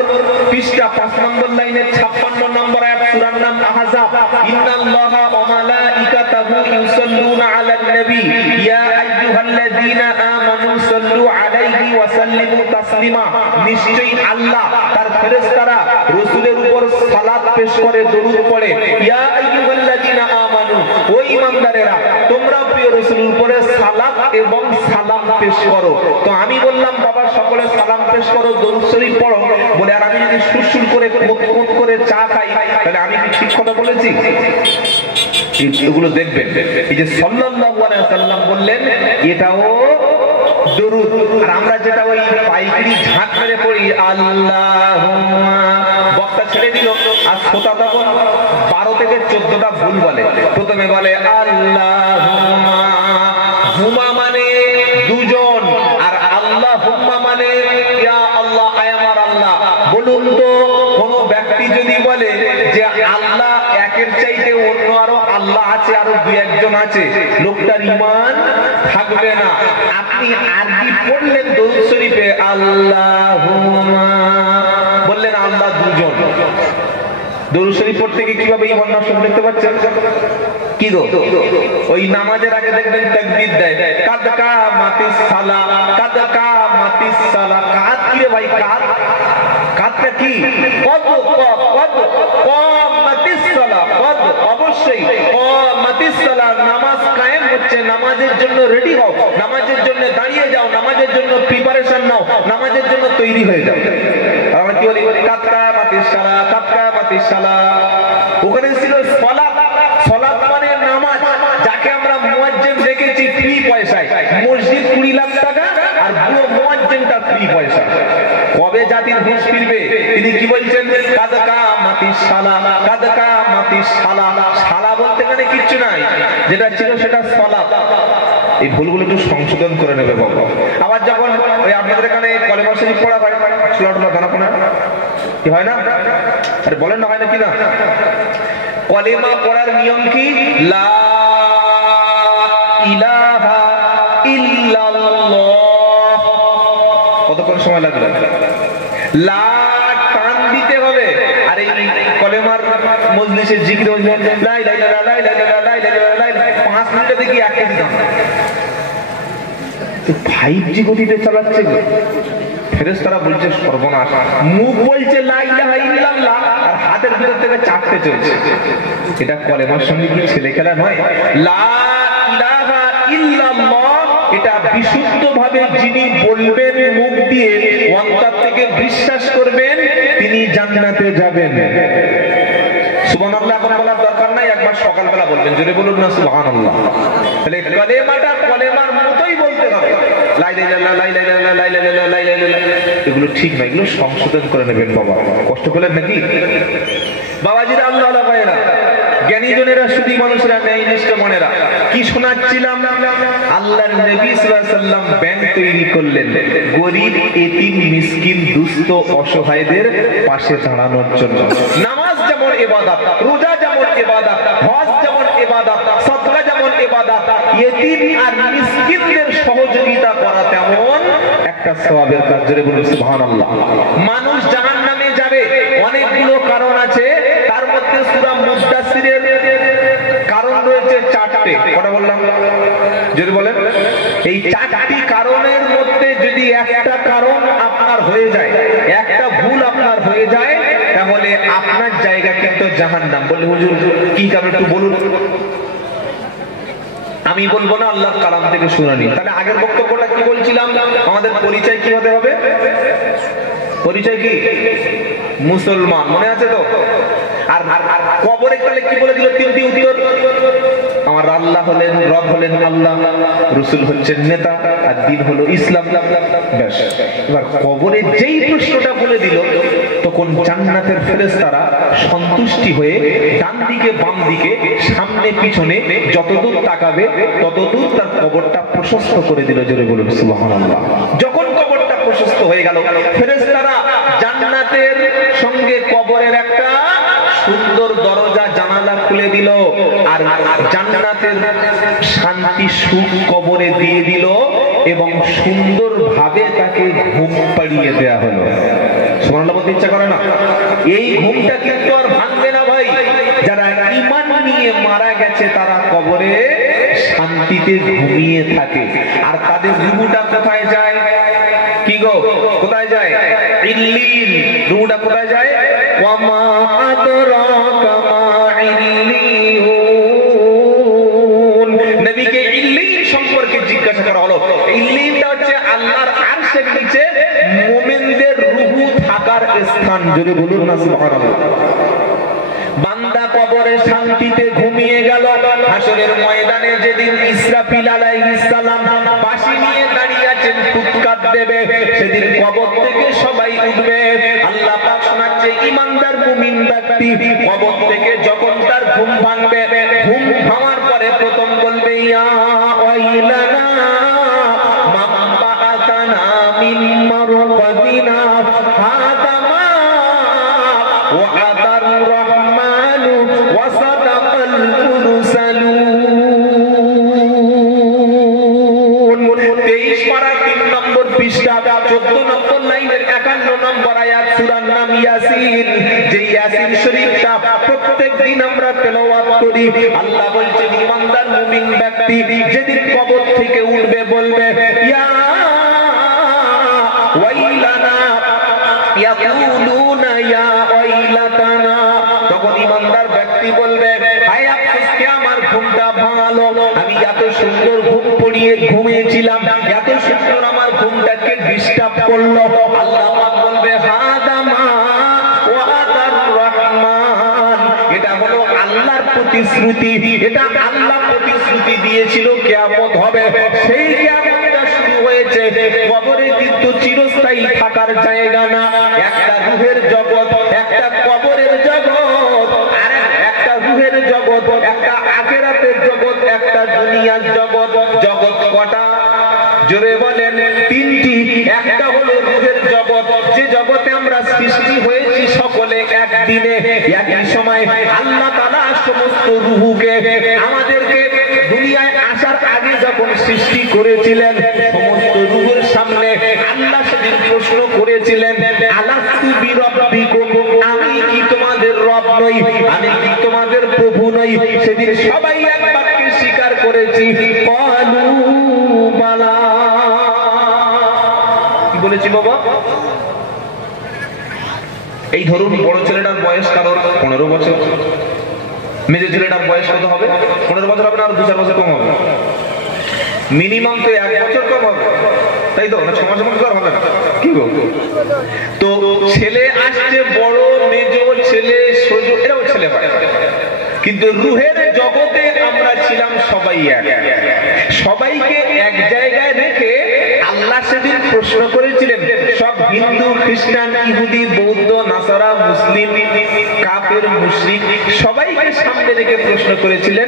পৃষ্ঠা 5 নম্বর লাইনের 56 নম্বর আয়াত, সূরার নাম আহজাব। ইন্নাল্লাহা ওয়া মালাইকাতাহু ইউসাল্লুনা আলান নবী ইয়া আইয়ুহাল্লাযীনা আমানু সাল্লু আলাইহি ওয়া সাল্লিমু তাসলিমা। নিশ্চয়ই আল্লাহ তার ফেরেশতারা রাসূলের উপর সালাত পেশ করে, দরুদ পড়ে। ইয়া আইয়ুহাল্লাযীনা আমানু, ও ঈমানদারেরা, তোমরা প্রিয় রাসূলের উপরে সালাত এবং সালাম পেশ করো। তো আমি বললাম বাবা, সকলে সালাম পেশ করো, দরুদ শরীফ পড়ো। বলে, আর আমি যদি সুরসুর করে কোত করে চা খাই, তাহলে আমি কি ঠিক কথা বলেছি? এগুলো দেখবেন। এই যে সাল্লাল্লাহু আলাইহি ওয়াসাল্লাম বললেন, এটাও দরুদ। আর আমরা যেটা ওই পাইকারি ঝাঁক মেরে পড়ি, আল্লাহুম্মা, বক্তা ছেড়ে দিল, আর শ্রোতা তখন 12 থেকে 14টা ভুল বলে। প্রথমে বলে আল্লাহুম্মা, হুমা মানে দুজন, আর আল্লাহুম্মা মানে ইয়া আল্লাহ, আয় আমার আল্লাহ। বলুন তো, কোন ব্যক্তি যদি বলে যে আল্লাহ একের চাইতে অন্য আরো আল্লাহ আছে, আরো 2-1 আছে, লোকটার ঈমান থাকবে না। আপনি আরবি পড়লেন দরুদ শরীফে, আল্লাহুম্মা বললেন আল্লাহ দুজন। দরুদ শরীফ পড়তে গিয়ে কিভাবে ঈমান নষ্ট দেখতে পাচ্ছেন? কি গো, ওই নামাজের আগে দেখবেন তাকবীর দেয়, কাদ কামাতিস সালাহ, কাদ কামাতিস সালাহ। কাদ কি রে ভাই? কাদ, কাদটা কি? কদ কদ কামাতিস সালাহ, কদ অবশ্যই কামাতিস সালাহ, নামাজ কায়েম হচ্ছে। নামাজের জন্য রেডি হও, নামাজের জন্য দাঁড়িয়ে যাও, নামাজের জন্য প্রিপারেশন নাও, নামাজের জন্য তৈরি হয়ে যাও। আমরা কি বলি? কাদ কামাতিস সালাহ, কাদ কামাতিস সালাহ। ওখানে ছিল সালাত। সালাত মানে নামাজ, যাকে আমরা মুয়াজ্জিন দেখেছি ফ্রি পয়সায়। মসজিদ 20 লাখ টাকা, আর পুরো মুয়াজ্জিনটা ফ্রি পয়সা। কবে জাতির হুঁশ ফিরবে? তিনি কি বলছেন? কাদ কামাতিস সালাহ, কাদ কামাতিস সালাহ। সালাহ বলতে এখানে কিচ্ছু নাই, যেটা ছিল সেটা সালাত। এই ভুলগুলো একটু সংশোধন করে নেবে বাবা। আবার যখন ওই আপনাদের এখানে কলেমা শরীফ পড়া হয়, সুরাটা দানা পোনা কি হয় না? আরে বলেন না, হয় না কি না? কলেমা পড়ার নিয়ম কি? লা ইলাহা ইল্লাল্লাহ কতক্ষণ সময় লাগবে? লা টান দিতে হবে। আর এই কলেমার মজলিসে জিকির লা ইলাহা ইল্লাল্লাহ লা ইলাহা ইল্লাল্লাহ লা ইলাহা ইল্লাল্লাহ 5 মিনিটে দেখি 1 কেজি দাম। তো 5G গতিতে চালাচ্ছে গো। ফেরেশতারা বলছে সর্বনাশ, মুখ বলছে লা ইলাহা ইল্লাল্লাহ আর হাতের ভিতর থেকে চাপতে চলছে। এটা কলেমার সঙ্গে কি ছেলে খেলা নয়? লা ইলাহা ইল্লাল্লাহ এটা বিশুদ্ধভাবে যিনি বলবেন মুখ দিয়ে, অন্তর থেকে বিশ্বাস করবেন, তিনি জান্নাতে যাবেন। সুবহানাল্লাহ এখন বলার দরকার নাই, একবার সকালবেলা বলবেন, জোরে বলুন না সুবহানাল্লাহ। তাহলে কলেমাটা কলেমার মতোই বলতে হবে। লা ইলাহা ইল্লাল্লাহ লা ইলাহা ইল্লাল্লাহ লা ইলাহা ইল্লাল্লাহ লা ইলাহা ইল্লাল্লাহ, এগুলো ঠিক না, এগুলো সংশোধন করে নেবেন বাবা। কষ্ট করলেন নাকি বাবাজিরা? আল্লাহ আল্লাহ ভাইরা, জ্ঞানী জনেরা, শুধু মানুষেরা, ন্যায়নিষ্ঠ মনেরা, কি শোনাচ্ছিলাম? আল্লাহর নবী সাল্লাল্লাহু আলাইহি ওয়াসাল্লাম ব্যাংক তৈরি করলেন গরীব, এতিম, মিসকিন, দুস্থ, অসহায়দের পাশে দাঁড়ানোর জন্য। নামাজ যেমন ইবাদত, রোজা যেমন ইবাদত, হজ যেমন ইবাদত, সাদকা যেমন ইবাদত, এতিম আর মিসকিনদের সহযোগিতা করা তেমন একটা সওয়াবের কাজ। জোরে বলুন সুবহানাল্লাহ। মানুষ জাহান্নামে যাবে, অনেকগুলো কারণ আছে, তার মধ্যে সূরা মুদাসসিরের কারণ রয়েছে 4টে। কটা বললাম? যদি বলেন, এই 4টি কারণের মধ্যে যদি একটা কারণ আপনার হয়ে যায়, একটা ভুল আপনার হয়ে যায়, তাহলে আপনার জায়গা কিন্তু জাহান্নাম। বলে হুজুর কি কারণ একটু বলুন। আমি বলবো না, আল্লাহর কালাম থেকে শুনে নিন। তাহলে আগের বক্তব্যটা কি বলছিলাম? আমাদের পরিচয় কি হতে হবে? পরিচয় কি? মুসলমান। মনে আছে তো? আর কবরে তাহলে কি বলে দিল? 3টি উত্তর। আমার আল্লাহ হলেন, রব হলেন আল্লাহ, রাসূল হচ্ছেন নেতা, আর দ্বীন হলো ইসলাম। ব্যাস। এবার কবরে যেই প্রশ্নটা বলে দিল, তখন জান্নাতের ফেরেশতারা সন্তুষ্টি হয়ে ডান দিকে বাম দিকে সামনে পিছনে যতদূর তাকাবে ততদূর তার কবরটা প্রশস্ত করে দিল। জোরে বলুন সুবহানাল্লাহ। যখন কবরটা প্রশস্ত হয়ে গেল, ফেরেশতারা জান্নাতের সঙ্গে কবরের একটা সুন্দর দরজা জানালা খুলে দিল, আর জান্নাতের শান্তি সুখ কবরে দিয়ে দিল, এবং সুন্দর ভাবে তাকে ঘুম পাড়িয়ে দেয়া হলো। সুবহানাল্লাহ বলতে ইচ্ছা করে না? এই ঘুমটা কিন্তু আর ভাঙবে না ভাই। যারা ঈমান নিয়ে মারা গেছে তারা কবরে শান্তিতে ঘুমিয়ে থাকে, আর তাদের রূহটা কোথায় যায়? কি গো, কোথায় যায়? ইল্লিন। রূহটা কোথায় যায়? ওয়ামা আদরাকা মা ইল্লিয়ুন। নবীকে ইল্লিন সম্পর্কে জিজ্ঞাসা করা হলো। ইল্লিনটা হচ্ছে আল্লাহর আরশের নিচে মুমিনদের রূহ থাকার স্থান। জোরে বলুন না সুবহানাল্লাহ। বান্দা কবরে শান্তিতে ঘুমিয়ে গেল, হাসরের ময়দানে যেদিন ইসরাফিল আলাইহিস সালাম বাঁশি নিয়ে দাঁড়িয়ে আছেন, ফুৎকার দেবে, সেদিন কবর থেকে সবাই উঠবে। আল্লাহ পাক শোনাচ্ছে, ঈমানদার মুমিন ব্যক্তি কবর থেকে যখন তার ঘুম ভাঙবে, ঘুম ভাঙার পরে প্রথম বলবে, ইয়া ওয়াইলানা মান বাআসানা মিন মারকাদিনা হাদা মা ওয়া'দার রাহমানু ওয়া সাদাকাল মুরসালুন। 23 পারা 3 নম্বর পৃষ্ঠা 14 নম্বর লাইনের 51 নম্বর আয়াত, সূরার নাম ইয়াসিন। যে ইয়াসিন শরীফটা প্রত্যেকদিন আমরা তেলাওয়াত করি। আল্লাহ বলছেন, ঈমানদার মুমিন ব্যক্তি যেদিন কবর থেকে উঠবে বলবে, ইয়া ওয়াইলানা, ইয়াকুলুনা ইয়া ওয়াইলাতানা। তখন ঈমানদার ব্যক্তি বলবে, হায় আফসোস, কে আমার ঘুমটা ভাঙালো। আমি এত সুন্দর ঘুম পড়িয়ে ঘুমিয়েছিলাম, এত সুন্দর আমার ঘুমটাকে ডিস্টার্ব করলো। আল্লাহ পাক বলবে, হাদা মা ওয়া'দার রহমান। এটা হলো আল্লাহর প্রতিশ্রুতি, এটা আল্লাহ প্রতিশ্রুতি দিয়েছিল কিয়ামত হবে। সেই কিয়ামতটা শুরু হয়েছে। কবরে কিন্তু চিরস্থায়ী থাকার জায়গা না। একটা রূহের জগৎ, একটা কবরের জগৎ, আর একটা রূহের জগৎ, একটা আখিরাতের জগৎ, একটা দুনিয়ার জগৎ। জগৎ কটা? জোরে বলেন। 3টি। একটা হলো রূহের জগৎ, যে জগতে আমরা সৃষ্টি হয়েছি সকলে একদিনে একই সময়। আল্লাহ তাআলা সমস্ত রূহকে আমাদেরকে দুনিয়ায় আসার আগে যখন সৃষ্টি করেছিলেন, সমস্ত রূহের সামনে আল্লাহ সেদিন সেদিন প্রশ্ন করেছিলেন আলাস্তু বিরাব্বিকুম, আমি কি তোমাদের রব নই, আমি কি তোমাদের প্রভু নই? সেদিন সবাই এক বাক্যে স্বীকার করেছি, ক্বালু বালা। কি বলেছি বাবা? এই ধরুন বড় ছেলেটার বয়স কারোর 15 বছর, মেজো ছেলেটার বয়স কত হবে? 15 বছর হবে না, আর 2-4 বছর কম হবে, মিনিমাম তো 1 বছর কম হবে, তাই তো? না 6 মাসের মধ্যে আর হবে না, কি গো? তো ছেলে আসছে বড়, মেজো ছেলে, সজো, এরাও ছেলে হয়, কিন্তু রুহের জগতে আমরা ছিলাম সবাই এক। সবাইকে এক জায়গায় রেখে আল্লাহ সেদিন প্রশ্ন করেছিলেন সব হিন্দু, খ্রিস্টান, ইহুদি, বৌদ্ধ, নাসারা, মুসলিম, কাফের, মুশরিক সবাইকে সামনে রেখে প্রশ্ন করেছিলেন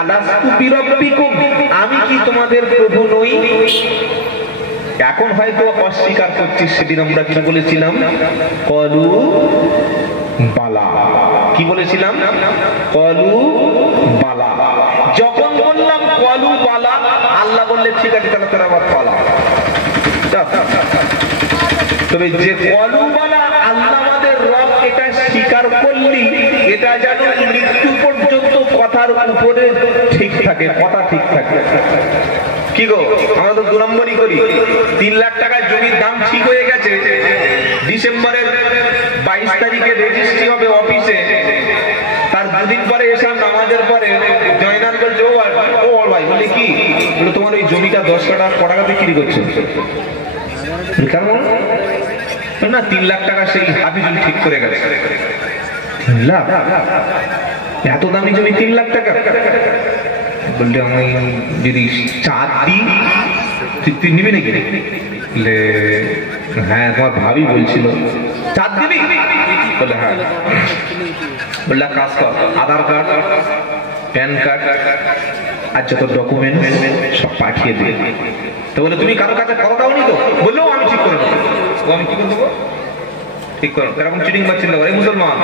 আলাস্তু বিরাব্বিকুম, আমি কি তোমাদের প্রভু নই? এখন হয়তো অস্বীকার করছি, সেদিন আমরা কি বলেছিলাম? ক্বালু বালা। কি বলেছিলাম? ক্বালু বালা। যখন বললাম ক্বালু বালা, আল্লাহ বললেন ঠিক আছে তাহলে তোরা আবার পালা। তবে যে ক্বালু বালা আল্লাহ আমাদের রব এটা স্বীকার করলি, এটা যেন মৃত্যু পর্যন্ত কথার উপরে ঠিক থাকে, কথা ঠিক থাকে। কি গো, আমরা তো 2 নম্বরই করি। 3 লাখ টাকা জমির দাম ঠিক হয়ে গেছে, ডিসেম্বরের 22 তারিখে রেজিস্ট্রি হবে অফিসে, তার 2 দিন পরে এসে নামাজের পরে জয়নাল বলছে ও ভাই বলে কি বলে তোমার ওই জমিটা 10 টাকা বিক্রি করছে, কেমন না 3 লাখ টাকা সেই হাবিজুল ঠিক করে গেছে। 3 লাখ? এত দামি জমি 3 লাখ টাকা? বললে আমি যদি চাঁদ দিই তুই নিবি নাকি? হ্যাঁ তোমার ভাবি বলছিল চাঁদ দিবি? বললে হ্যাঁ। বললে কাজ কর, আধার কার্ড, প্যান কার্ড আর যত ডকুমেন্ট সব পাঠিয়ে দিই। তো বলে তুমি কারো কাছে করোটাও নি তো? বললেও আমি ঠিক করে দেবো। ও আমি কি করে দেবো? ঠিক করো। এরকম চিটিং মারছিল এই মুসলমান।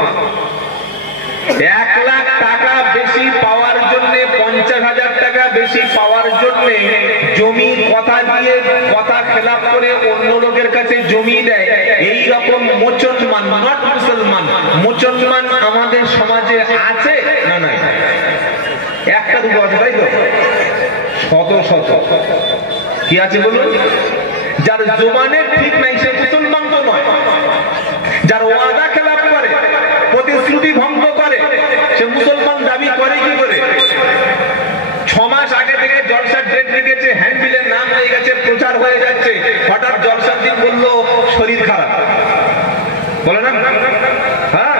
1 লাখ টাকা বেশি পাওয়ার জন্য, 50,000 টাকা বেশি পাওয়ার জন্য জমি কথা দিয়ে কথা খেলাপ করে অন্য লোকের কাছে জমি দেয়। এই রকম মুসলমান, নট মুসলমান, মুসলমান আমাদের সমাজে আছে না? নাই, একটা দুটো আছে, তাই তো? শত শত। কি আছে বলুন? যার জবানের ঠিক নাই সে মুসলমান তো নয়। যার ওয়াদা খেলাপ করে, প্রতিশ্রুতি ভঙ্গ করে, সে মুসলমান দাবি করে কি করে? 6 মাস আগে থেকে জলসার ডেট লিখেছে, হ্যান্ডবিলের নাম হয়ে গেছে, প্রচার হয়ে যাচ্ছে, হঠাৎ জলসার দিন বললো শরীর খারাপ, বলে না? হ্যাঁ,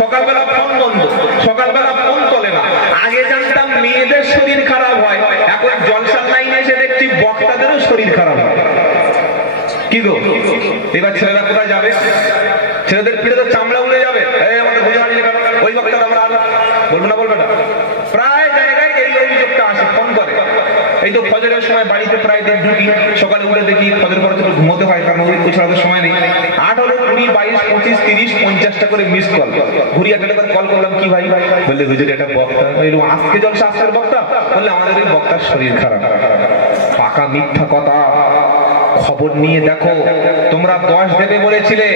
সকালবেলা ফোন বন্ধ, সকালবেলা ফোন তোলে না। আগে জানতাম মেয়েদের শরীর খারাপ হয়, এখন জলসার লাইনে এসে দেখছি বক্তাদেরও শরীর খারাপ হয়। কি গো, এবার ছেলেরা কোথায় যাবে? ছেলেদের পিঠে তো চামড়া উড়ে যাবে। আমাদের বুঝে আনলে কেন? ওই বক্তা আমরা বলবো না, বলবে না। প্রায় জায়গায় এই অভিযোগটা আসে, ফোন করে। এই তো ফজরের সময় বাড়িতে প্রায় দিন ঢুকি, সকালে উঠে দেখি ফজর পরে একটু ঘুমোতে হয়, কারণ ওই ছাড়া তো সময় নেই। 8 হলো 20, 22, 25, 30, 50টা করে মিস কল। ঘুরিয়ে গেলে কল করলাম, কি ভাই? বললে হুজুর এটা বক্তা। আজকে জলসা আসছে বক্তা? বললে আমাদের ওই বক্তার শরীর খারাপ। পাকা মিথ্যা কথা। খবর নিয়ে দেখো, তোমরা 10 দেবে বলেছিলে,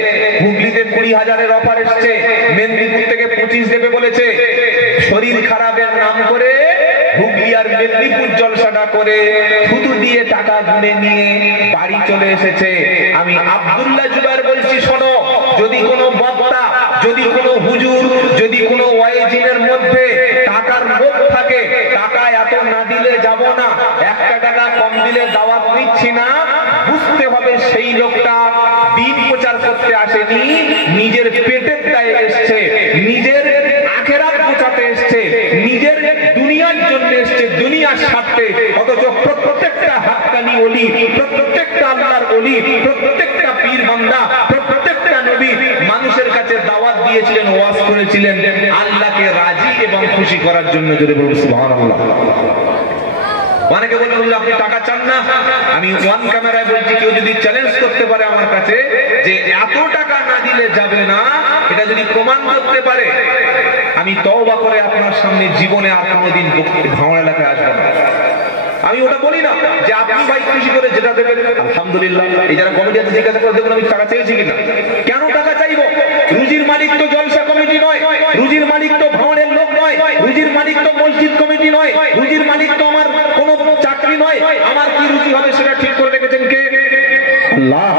হুগলিতে 20,000-এর অফার এসছে, মেদিনীপুর থেকে 25 দেবে বলেছে। শরীর খারাপের নাম করে হুগলি আর মেদিনীপুর জলসাটা করে থুতু দিয়ে টাকা গুনে নিয়ে বাড়ি চলে এসেছে। আমি আব্দুল্লাহ জুবায়ের বলছি, শোনো, যদি কোনো বক্তা, যদি কোনো হুজুর, যদি কোনো ওয়াইজিনের মধ্যে টাকার লোভ থাকে, টাকা এত না দিলে যাব না, 1 টাকা কম দিলে দাওয়াত নিচ্ছি না, বুঝতে হবে সেই লোকটা দিন প্রচার করতে আসেনি, নিজের পেটের দায়ে এসছে, নিজের আখেরাত বোঝাতে এসছে, নিজের দুনিয়ার জন্য এসছে, দুনিয়ার স্বার্থে। অথচ প্রত্যেকটা হাক্কানি ওলি, প্রত্যেকটা আল্লাহর ওলি, প্রত্যেকটা পীর বান্দা, প্রত্যেকটা নবী মানুষের কাছে দাওয়াত দিয়েছিলেন, ওয়াজ করেছিলেন আল্লাহকে রাজি এবং খুশি করার জন্য। জোরে বলুন সুবহানাল্লাহ। অনেকে বলে আপনি টাকা চান না, আমি ওয়ান ক্যামেরায় বলছি, কেউ যদি চ্যালেঞ্জ করতে পারে আমার কাছে যে এত টাকা না দিলে যাবে না, এটা যদি প্রমাণ করতে পারে, আমি তওবা করে আপনার সামনে জীবনে আর কোনোদিন ভাঙড় এলাকায় আসবো না। আমি ওটা বলি না যে আপনি ভাই খুশি করে যেটা দেবেন আলহামদুলিল্লাহ। এই যারা কমিটি আছে জিজ্ঞাসা করে দেখুন আমি টাকা চেয়েছি কিনা। কেন টাকা চাইবো? রুজির মালিক তো জলসা কমিটি নয়, রুজির মালিক তো ভাঙড়ের লোক নয়, রুজির মালিক তো মসজিদ কমিটি নয়, রুজির মালিক তো আমার কোনো চাকরি নয়। আমার কি রুজি হবে সেটা ঠিক করে রেখেছেন কে? আল্লাহ।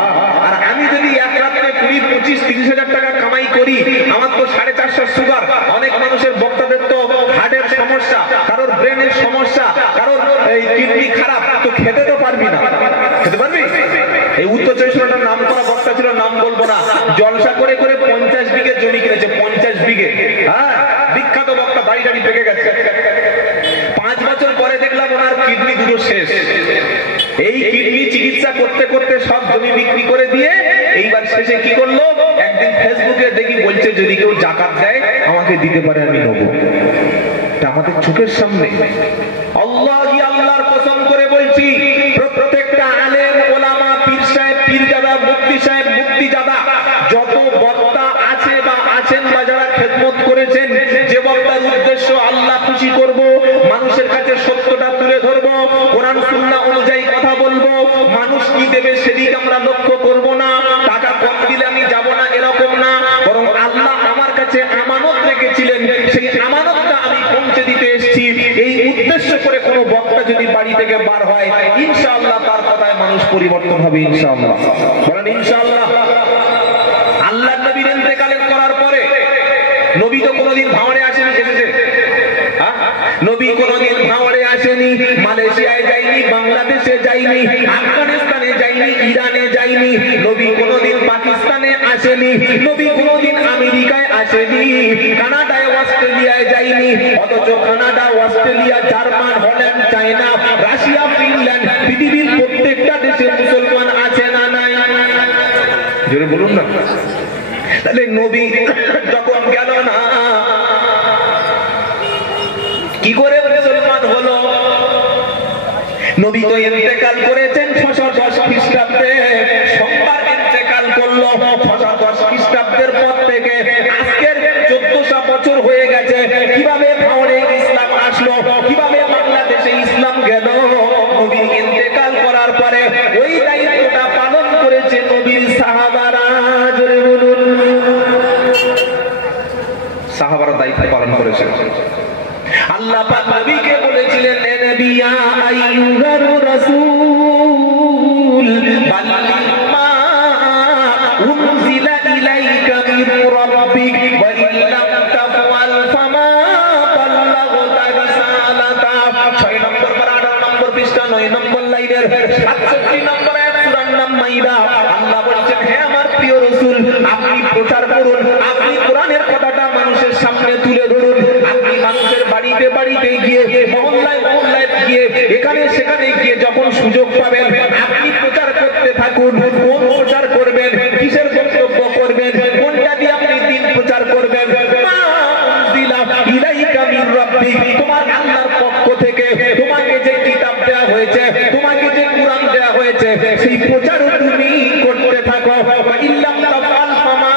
আর আমি যদি এক রাত্রে 20, 25, 30 হাজার টাকা কামাই করি, আমার তো 450 সুগার, অনেক মানুষের বক্তাদের তো হার্টের সমস্যা, কারোর ব্রেনের সমস্যা, কারোর এই কিডনি খারাপ, তো খেতে তো পারবি না। খেতে পারবি? এই উত্তর 24 ঘন্টার নাম করা বক্তা ছিল, নাম বলবো না, জলসা করে করে 50 বিঘে জমি কিনেছে, 50 বিঘে। হ্যাঁ, বিখ্যাত বক্তা, দাড়ি দাড়ি পেকে গেছে। 5 বছর পরে দেখলাম ওনার কিডনি দুটো শেষ। এই কিডনি চিকিৎসা করতে করতে সব জমি বিক্রি করে দিয়ে এইবার শেষে কি করলো, একদিন ফেসবুকে দেখি বলছে যদি কেউ জাকাত দেয় আমাকে দিতে পারে, আমি নেবো। আমাদের চোখের সামনে। আল্লাহই আল্লাহর কসম করে বলছি, প্রত্যেকটা আলেম, ওলামা, পীর সাহেব, পীরজাদা, মুফতি সাহেব, মুফতিজাদা, যত বক্তা আছে বা আছেন বা যারা খেদমত করেছেন, যে বক্তার উদ্দেশ্য আল্লাহ খুশি করব, মানুষের কাছে সত্যটা তুলে ধরবো, কোরআন সুন্নাহ অনুযায়ী কথা বলবো, মানুষ কি দেবে সেদিকে আমরা লক্ষ্য করব না, টাকা কম দিলে আমি যাব না এরকম না, বরং আল্লাহ আমার কাছে আমানত রেখেছিলেন, সেই আমানতটা আমি পৌঁছে দিতে এসেছি। এই উদ্দেশ্য করে কোনো বক্তা যদি বাড়ি থেকে বার হয়, ইনশাআল্লাহ তার কথায় মানুষ পরিবর্তন হবে, ইনশাআল্লাহ। বলেন ইনশাআল্লাহ। আল্লাহ নবীর ইন্তেকালের করার পরে নবী তো কোনোদিন ভাঙড়ে আসেনি, এসেছে? নবী কোনোদিন ভাঙড়ে আসেনি, মালয়েশিয়ায় যায়নি, বাংলাদেশে যায়নি, আফগানিস্তানে যায়নি, ইরানে যায়নি, নবী কোনোদিন পাকিস্তানে আসেনি, নবী কোনোদিন আমেরিকায় আসেনি, কানাডায়, অস্ট্রেলিয়ায় যায়নি। অথচ Canada, Australia, German, Holland, China, Russia, Finland, পৃথিবীর প্রত্যেকটা দেশে মুসলমান আছে না নাই? জোরে বলুন না। তাহলে নবী যখন গেল না, কি করে মুসলমান হলো? নবী তো ইন্তেকাল করেছেন 610 খ্রিস্টাব্দে, সোমবার ইন্তেকাল করলো। 610 খ্রিস্টাব্দের পর থেকে আজকের 1400 বছর হয়ে গেছে। কিভাবে ভাঙড়ে ইসলাম আসলো, কিভাবে বাংলাদেশে ইসলাম গেল? নবীর ইন্তেকাল করার পরে ওই দায়িত্বটা পালন করেছে নবীর সাহাবারা। জোরে বলুন। সাহাবারা দায়িত্ব পালন করেছে। আল্লাহ পাক নবীকে বলেছিলেন, এ নবী, ইয়া আইয়ুহার রাসূল বাল্লিগ মা উনজিলা ইলাইকা মির রাব্বিক ওয়া ইল্লাম তাফআল ফামা বাল্লাগতা রিসালাতা। 6 নম্বর পারা, 18 নম্বর পৃষ্ঠা, 9 নম্বর লাইনের 67 নম্বর আয়াত, সূরার নাম মাইদা। আল্লাহ বলেছেন, হে আমার প্রিয় রাসূল, আপনি প্রচার করুন, আপনি কোরআনের কথাটা মানুষের সামনে তুলে ধরুন, আপনি মানুষের বাড়িতে বাড়িতে গিয়ে, মহল্লায় মহল্লায় গিয়ে, এখানে সেখানে গিয়ে যখন সুযোগ পাবেন আপনি প্রচার করতে থাকুন। কোন প্রচার করবেন, কিসের বক্তব্য করবেন, কোনটা দিয়ে আপনি দিন প্রচার করবেন? তোমার আল্লাহর পক্ষ থেকে তোমাকে যে কিতাব দেওয়া হয়েছে, তোমাকে যে কুরআন দেওয়া হয়েছে, সেই প্রচারও তুমি করতে থাকো। ইল্লাম তাফআল ফামা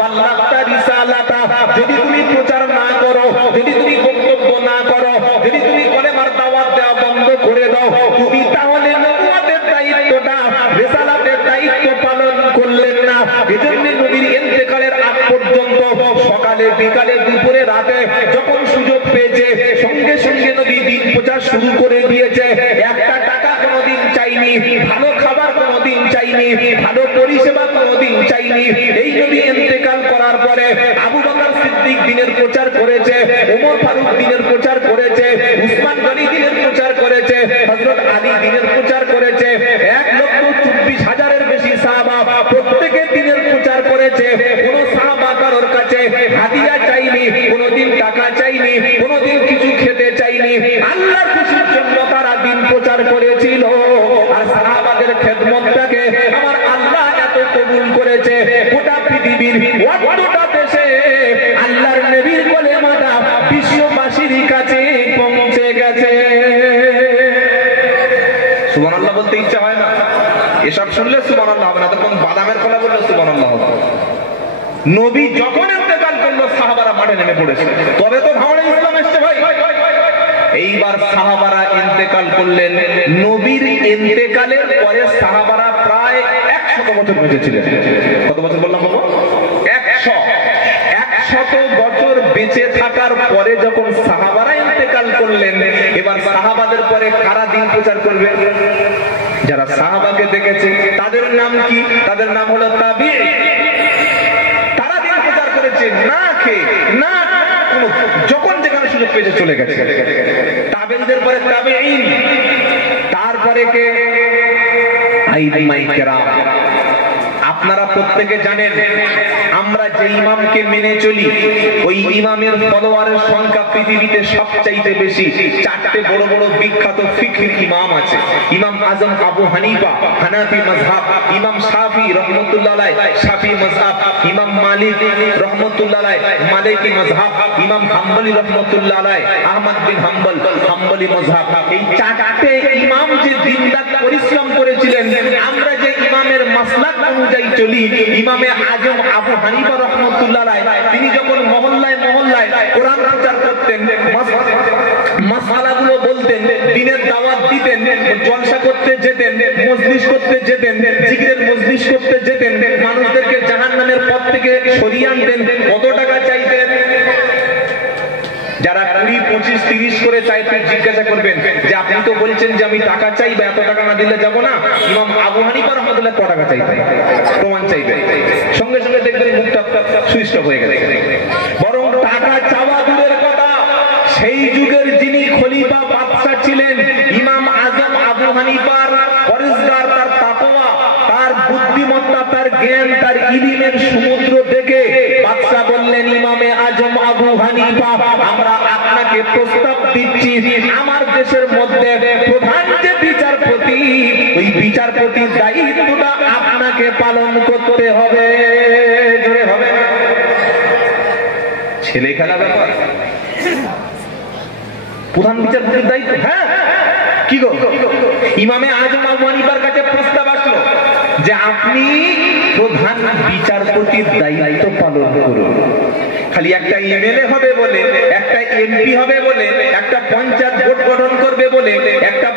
বাল্লাগতা রিসালাতা। যদি তুমি প্রচার না করো, যদি তুমি বক্তব্য না করো, যদি তুমি কলেমার দাওয়াত দেওয়া বন্ধ করে দাও, তুমি তাহলে নবুয়তের দায়িত্বটা, রিসালাতের দায়িত্ব পালন করলেন না। এজন্য নবীর ইন্তেকালের আগ পর্যন্ত সকালে, বিকালে, দুপুরে, রাতে যখন সুযোগ পেয়েছে সঙ্গে সঙ্গে নবী দিন প্রচার শুরু করে দিয়েছে। একটা টাকা কোনোদিন চাইনি, ভালো খাবার কোনোদিন চাইনি, ভালো পরিষেবা কোনোদিন চাইনি। এই নবী ইন্তেকাল করার পরে আবু বকর সিদ্দিক দিনের প্রচার করেছে, ওমর ফারুক দিনের প্রচার করেছে, উসমান গনি দিনের প্রচার করেছে, হযরত আলী দিনের প্রচার করেছে। 1,24,000-এর বেশি সাহাবা প্রত্যেকে দিনের প্রচার করেছে। কোন সাহাবা কারোর কাছে হাদিয়া চাইনি, কোনদিন টাকা চাইনি, কোনদিন কিছু খেতে চাইনি। আল্লাহর খুশির জন্য তারা দিন প্রচার করেছিল। আর সাহাবাদের খেদমতটাকে আমার আল্লাহ এত কবুল করেছে, গোটা পৃথিবীর অতটা দেশে আল্লাহর নবীর কলেমাটা বিশ্ববাসীর কাছে পৌঁছে গেছে। সুবহানাল্লাহ বলতে ইচ্ছা হয় না? এসব শুনলে সুবহানাল্লাহ হবে না, তখন বাদামের কলা বললে সুবহানাল্লাহ হবে। নবী যখন ইন্তেকাল করলো সাহাবারা মাঠে নেমে পড়েছে, তবে তো ভাঙড়ে ইসলাম এসেছে ভাই। এইবার সাহাবারা ইন্তেকাল করলেন। নবীর ইন্তেকালের পরে সাহাবারা প্রায় 100 বছর বেঁচে ছিলেন। কত বছর বললাম বাবা? 100 বছর বেঁচে থাকার পরে যখন সাহাবারা ইন্তেকাল করলেন, এবার সাহাবাদের পরে কারা দিন প্রচার করবে? যারা সাহাবাকে দেখেছে তাদের নাম কি? তাদের নাম হলো তাবিঈ। তারা দিন প্রচার করেছে না খেয়ে, না যখন যেখানে সুযোগ পেয়েছে চলে গেছে। তাবেঈদের পরে তাবেঈন, তারপরে কে? আইম্মায়ে কেরাম। আপনারা প্রত্যেকে জানেন আমরা যে ইমামকে মেনে চলি ওই ইমামের ফলোয়ারের সংখ্যা পৃথিবীতে সবচাইতে বেশি। 4টে বড় বড় বিখ্যাত ফিকহির ইমাম আছে। ইমাম আজম আবু হানিফা হানাফি মাযহাব, ইমাম শাফি রাহমাতুল্লাহ আলাইহি শাফি মাযহাব, ইমাম মালিক রাহমাতুল্লাহ আলাইহি মালিকি মাযহাব, ইমাম হাম্বলি রাহমাতুল্লাহ আলাইহি আহমদ বিন হাম্বল হাম্বলি মাযহাব। এই 4টে ইমাম যে দিনরাত পরিশ্রম করেছিলেন, আমরা যে ইমামের মাসলাক অনুযায়ী চলি, ইমামে আজম আবু হানিফা রাহমাতুল্লাহ আলাইহি তিনি যখন মহল্লায় মহল্লায় কোরআন প্রচার করতেন, মাসআলাগুলো বলতেন, দ্বীনের দাওয়াত দিতেন, জলসা করতে যেতেন, মজলিস করতে যেতেন, জিকিরের মজলিস করতে যেতেন, মানুষদেরকে জাহান্নামের পথ থেকে সরিয়ে আনতেন। কত টাকা চাইতেন? যারা 20, 25, 30 করে চাইতেন জিজ্ঞাসা করবেন যে আপনি তো বলছেন যে আমি টাকা চাই বা এত টাকা না দিলে যাব না। ইমাম আবু হানিফা রাহমাতুল্লাহ কত টাকা চাইতেন? প্রমাণ চাইবেন, সঙ্গে সঙ্গে দেখবেন মুখটা সুইচ অফ হয়ে গেছে। বরং টাকা চাওয়া দূরের কথা, সেই যুগের যিনি খলিফা বাদশা ছিলেন ইমাম আজম আবু হানিফার পরেশগার, তার তাকওয়া, তার বুদ্ধিমত্তা, তার জ্ঞান, তার ইলমের সমুদ্র দেখে বাদশা বললেন ইমামে আজম আবু হানিফা, আমরা আপনাকে প্রস্তাব দিচ্ছি আমার দেশের মধ্যে প্রধান যে বিচারপতি, ওই বিচারপতির দায়িত্বটা আপনাকে পালন করতে হবে। জোরে হবে না? ছেলে খেলা ব্যাপার। প্রধান বিচারপতির দায়িত্ব? হ্যাঁ। কি গো? ইমামে আজম আবু হানিফার কাছে প্রস্তাব আসলো যে আপনি প্রধান বিচারপতির দায়িত্ব পালন করুন। খালি একটা এমএলএ হবে বলে, একটা এমপি হবে বলে, একটা পঞ্চায়েত বোর্ড গঠন করবে বলে, একটা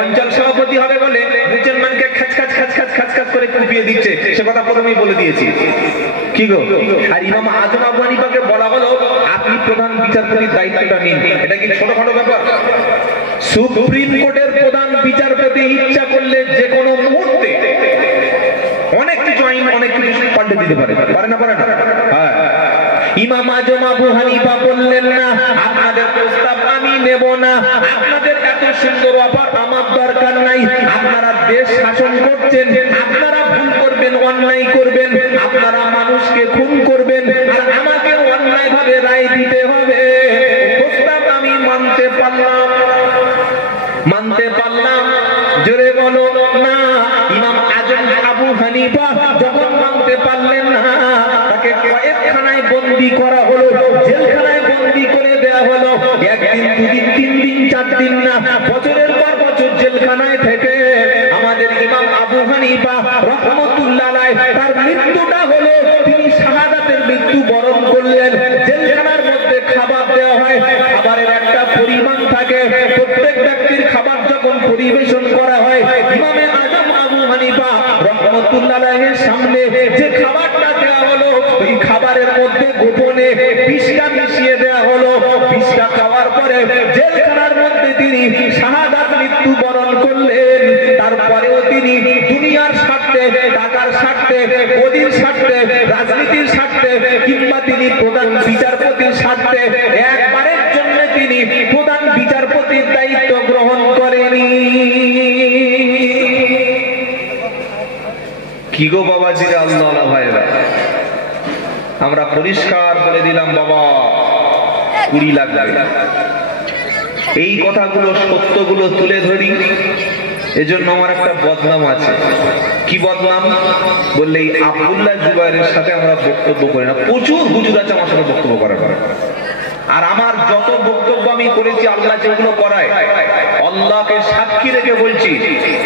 অঞ্চল সভাপতি হবে বলে মুসলমানকে খাচ খাচ খাচ খাচ খাচ খাচ করে কুপিয়ে দিচ্ছে, সে কথা প্রথমেই বলে দিয়েছি। কি গো? আর ইমাম আজম আবু হানিফাকে বলা হলো আপনি প্রধান বিচারপতির দায়িত্বটা নিন। এটা কি ছোটখাটো ব্যাপার? সুপ্রিম কোর্টের প্রধান বিচারপতি ইচ্ছা করলে যে কোনো মুহূর্তে অনেক কিছু আইন, অনেক কিছু পাল্টে দিতে পারে। পারে না? পারে না? হ্যাঁ। ইমাম আজম আবু হানিফা বললেন না, আপনাদের প্রস্তাব আমি নেব না, আপনাদের এত সুন্দর অফার আমার দরকার নাই। আপনারা দেশ শাসন করছেন, আপনারা ভুল করবেন, অন্যায় করবেন, আপনারা মানুষকে খুন করবেন, আর আমাকে অন্যায় ভাবে রায় দিতে হবে। প্রস্তাব আমি মানতে পারলাম। জোরে বলো না। ইমাম আজম আবু হানিফা যখন মানতে পারলেন না, তাকে কয়েকখানায় বন্দী করা হলো, জেলখানায় বন্দী করে দেওয়া হলো। 1 দিন, 2 দিন, 3 দিন, 4 দিন না, বছরের পর বছর জেলখানায় থেকে আমাদের ইমাম আবু হানিফা রাহমাতুল্লাহ আলাইহি তার মৃত্যুটা হলো, তিনি শাহাদাতের মৃত্যু বরণ করলেন। জেলখানার মধ্যে খাবার দেওয়া হয়, খাবারের একটা পরিমাণ থাকে, প্রত্যেক ব্যক্তির খাবার যখন পরিবেশন করা হয়, ইমামে আজম আবু হানিফা রাহমাতুল্লাহ আলাইহির সামনে যে খাবারটা দেওয়া হলো, ওই খাবারের মধ্যে গোপনে বিষটা মিশিয়ে দেওয়া হলো। বিষটা খাওয়ার পরে জেলখানার মধ্যে তিনি শাহাদাত মৃত্যু বরণ করলেন। তারপরেও তিনি দুনিয়ার স্বার্থে, টাকার স্বার্থে, গদির স্বার্থে, রাজনীতির স্বার্থে কিংবা তিনি প্রধান বিচারপতির স্বার্থে একবারের জন্য তিনি প্রধান বিচারপতির দায়িত্ব গ্রহণ করেনি। কি গো বাবাজিরা, আল্লাহ ভাইরা, আমরা পরিষ্কার বলে দিলাম বাবা 20 লাখ লাগবে। এই কথাগুলো সত্যগুলো তুলে ধরি, এজন্য আমার একটা বদনাম আছে। কি বদনাম? বললে এই আব্দুল্লাহ জুবাইরের সাথে আমরা বক্তব্য করি না। প্রচুর হুজুর আছে আমার সাথে বক্তব্য করার, আর আমার যত বক্তব্য আমি করেছি আল্লাহ যেগুলো করায়, আল্লাহকে সাক্ষী রেখে বলছি,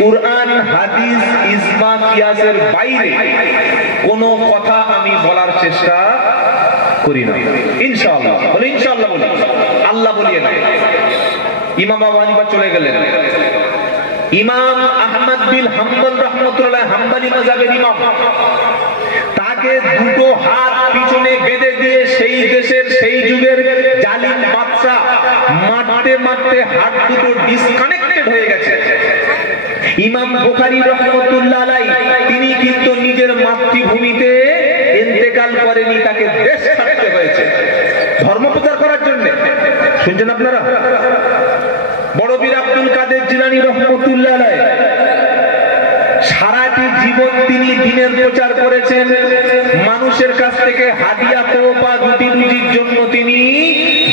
কুরআন, হাদিস, ইজমা, কিয়াসের বাইরে কোনো কথা আমি বলার চেষ্টা করি না। ইনশাআল্লাহ বলি, ইনশাআল্লাহ বলি, আল্লাহ বলিয়ে নাই। ইমাম আবু হানিফা চলে গেলেন। ইমাম আহমদ বিন হাম্বল রাহমাতুল্লাহ হাম্বলি মাযহাবের ইমাম, তাকে দুটো হাত পিছনে বেঁধে দিয়ে সেই দেশের সেই যুগের জালিম বাদশা মারতে মারতে হাত দুটো ডিসকানেক্টেড হয়ে গেছে। ইমাম বুখারী রাহমাতুল্লাহ আলাইহি তিনি কিন্তু নিজের মাতৃভূমিতে ইন্তেকাল করেনি, তাকে দেশ ছাড়তে হয়েছে ধর্ম প্রচার করার জন্য। শুনছেন আপনারা? বড় পীর আব্দুল কাদের জিলানী রাহমাতুল্লাহ আলাইহি সারাটি জীবন তিনি দ্বীনের প্রচার করেছেন। মানুষের কাছ থেকে হাদিয়া তোপা রুটি রুজির জন্য তিনি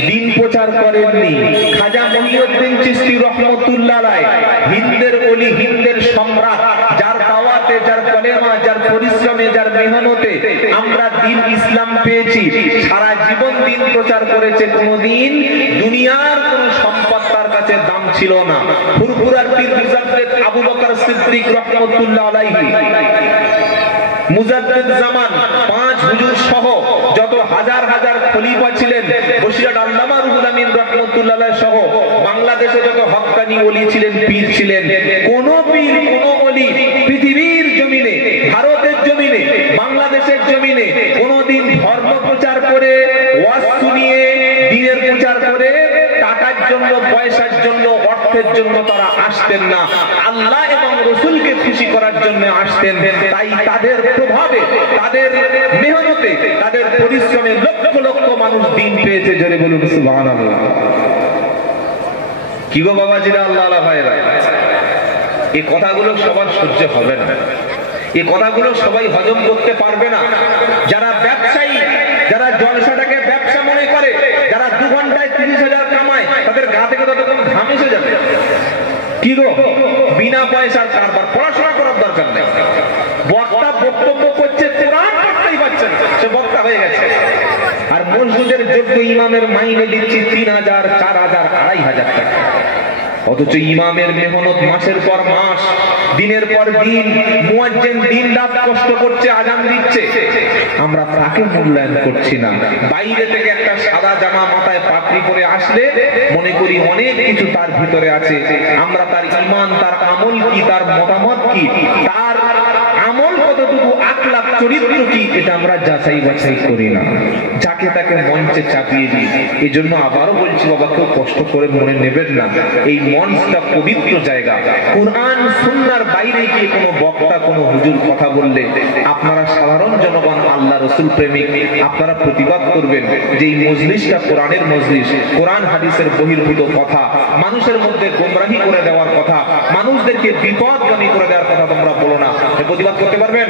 দ্বীন প্রচার করেননি। খাজা মহিউদ্দিন চিশতি রাহমাতুল্লাহ আলাইহি হিন্দের ওলি, হিন্দের সম্রাট, যার দাওয়াতে, যার কলেমা, যার পরিশ্রমে, যার মেহনতে আমরা দ্বীন ইসলাম পেয়েছি, সারা জীবন দ্বীন প্রচার করেছে। কোনদিন দুনিয়ার কোন সম্পদ তার কাছে দাম ছিল না। ফুরফুরার পীর মুজাদ্দিদ আবু বকর সিদ্দিক রাহমাতুল্লাহ আলাইহি মুজাদ্দিদ জামান, 5 হুজুর সহ যত হাজার হাজার খলিফা ছিলেন, বসিরহাট আল্লামা রুহুল আমিন রাহমাতুল্লাহ আলাইহি সহ বাংলাদেশে যত হক্কানি ওলি ছিলেন, পীর ছিলেন, কোন পীর কোন ওলি পৃথিবীর জমিনে, ভারতের জমিনে, বাংলাদেশের জমিনে কোনদিন ধর্ম প্রচার করে, ওয়াজ শুনিয়ে, দ্বীনের প্রচার করে টাকার জন্য, পয়সার জন্য, অর্থের জন্য তারা আসতেন না। আল্লাহ এবং রাসূলকে খুশি করার জন্য আসতেন। তাই তাদের প্রভাবে, তাদের মেহনতে, তাদের পরিশ্রমে লক্ষ লক্ষ মানুষ দ্বীন পেয়েছে। জোরে বলুন সুবহানাল্লাহ। কি গো বাবাজিরা, আল্লাহ আল্লাহ ভাইরা, এই কথাগুলো সবার সহ্য হবে না, এই কথাগুলো সবাই হজম করতে পারবে না। যারা ব্যবসায়ী, যারা জলসাটাকে ব্যবসা মনে করে, যারা 2 ঘন্টায় 30,000 কামায়, তাদের গা থেকে ততক্ষণ ঘাম এসে যাবে। কি গো, বিনা পয়সার কারবার, পড়াশোনা করার দরকার নেই। বক্তা বক্তব্য করছে, কোরআন পড়তেই পারছে না, সে বক্তা হয়ে গেছে। আর মসজিদের যোগ্য ইমামের মাইনে দিচ্ছি 3,000, 4,000, 2,500 টাকা। অথচ ইমামের মেহনত মাসের পর মাস, দিনের পর দিন, মুয়াজ্জিন দিন রাত কষ্ট করছে, আজান দিচ্ছে, আমরা তাকে মূল্যায়ন করছি না। বাইরে থেকে একটা সাদা জামা মাথায় পাগড়ি পরে আসলে মনে করি অনেক কিছু তার ভিতরে আছে। আমরা তার ঈমান, তার আমল কি, তার মতামত কি, তার আমল কতটুকু, আখলাক চরিত্র কি, এটা আমরা যাচাই বাছাই করি না, যাকে তাকে মঞ্চে চাপিয়ে দিই। এই জন্য আবারও বলছি বাবা, কেউ কষ্ট করে মনে নেবেন না। এই মঞ্চটা পবিত্র জায়গা। কুরআন সুন্নাহর বাইরে গিয়ে কোনো বক্তা, কোনো হুজুর কথা বললে আপনারা সাধারণ জনগণ, আল্লাহ রাসূল প্রেমিক, আপনারা প্রতিবাদ করবেন যে এই মজলিসটা কোরআনের মজলিস, কোরআন হাদিসের বহির্ভূত কথা, মানুষের মধ্যে গোমরাহি করে দেওয়ার কথা, মানুষদেরকে বিপদগামী করে দেওয়ার কথা তোমরা বলো না। প্রতিবাদ করতে পারবেন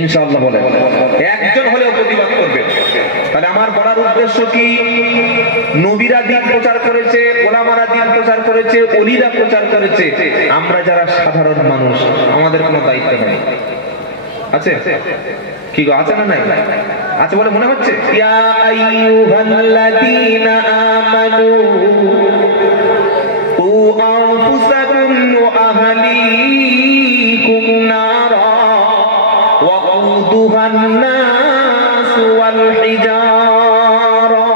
ইনশাআল্লাহ? বলে একজন হলেও প্রতিবাদ করবেন। তাহলে আমার বলার উদ্দেশ্য কি, নবীরা দ্বীন প্রচার করেছে, ওলামারা দ্বীন প্রচার করেছে, ওলিরা প্রচার করেছে, আমরা যারা সাধারণ মানুষ আমাদের কোনো দায়িত্ব নেই। আছে কি গো, আছে না নাই? আছে বলে মনে হচ্ছে। ইয়া আইয়ুহাল্লাযীনা আমানু কু আনফুসাকুম ওয়া আহলিকুম নারা ওয়াকুদুহান নাস ওয়াল হিজারা।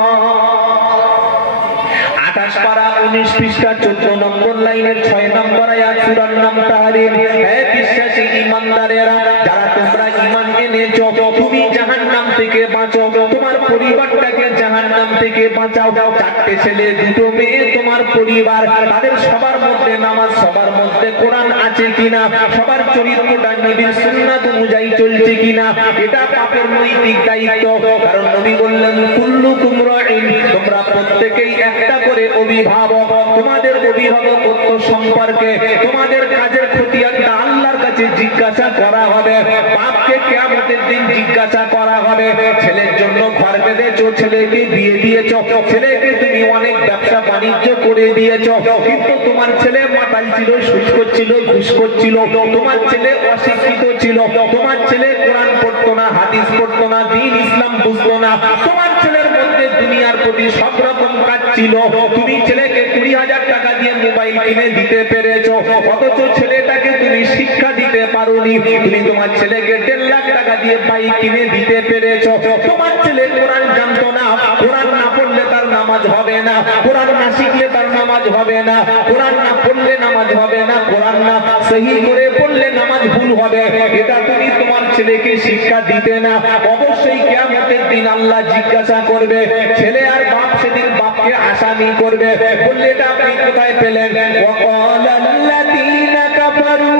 28 পারা 19 পৃষ্ঠা 14 নম্বর লাইনের 6 নম্বর আয়াত, সূরার নাম তাহরিম। হে বিশ্বাসী ঈমানদারেরা, যারা তোমরা ঈমান এনেছো, তুমি জাহান্নাম থেকে বাঁচো, তোমার পরিবারটাকে জাহান্নাম থেকে বাঁচাও। 4টে ছেলে 2টো মেয়ে তোমার পরিবার, তাদের সবার মধ্যে নামাজ, সবার মধ্যে কোরআন আছে কিনা, সবার চরিত্রটা নবীর সুন্নাত অনুযায়ী চলছে কিনা, এটা পাপের নৈতিক দায়িত্ব। কারণ নবী বললেন, কুল্লুকুম রাঈন, তোমরা প্রত্যেকেই একটা করে অভিভাবক। তোমাদের অভিভাবকত্ব সম্পর্কে, তোমাদের কাজের খতিয়ানটা আল্লাহর কাছে জিজ্ঞাসা করা হবে। বাপকে কিয়ামতের দিন জিজ্ঞাসা করা হবে। ছেলের জন্য ঘর বেঁধেছো, ছেলেকে বিয়ে দিয়েছো, ছেলেকে তুমি অনেক ব্যবসা বাণিজ্য করে দিয়েছো, কিন্তু তোমার ছেলে মাতাল ছিল, সুদ করছিল, ঘুষ করছিল, তোমার ছেলে অশিক্ষিত ছিল, তোমার ছেলে কোরআন পড়তো না, হাদিস পড়তো না, দ্বীন ইসলাম বুঝতো না, তোমার ছেলের মধ্যে দুনিয়ার প্রতি সব রকম কাজ ছিল। তুমি ছেলেকে 20,000 টাকা দিয়ে মোবাইল কিনে দিতে পেরেছো, অথচ ছেলেটাকে তুমি শিক্ষা দিতে পারোনি। তুমি তোমার ছেলেকে 1.5 লাখ টাকা দিয়ে বাইক কিনে দিতে পেরেছো, তোমার ছেলে কোরআন জানতো না, কোরআন না পড়লে তার নামাজ হবে না, কোরআন না শিখলে তার নামাজ নামাজ হবে না, কোরআন না পড়লে নামাজ হবে না, কোরআন না সহি করে পড়লে নামাজ ভুল হবে, এটা তুমি তোমার ছেলেকে শিক্ষা দিতে না, অবশ্যই কিয়ামতের দিন আল্লাহ জিজ্ঞাসা করবে। ছেলে আর বাপ সেদিন বাপকে আসামি করবে, বললে এটা আপনি কোথায় পেলেন? ওয়াকালা আল্লাযীনা কাফারু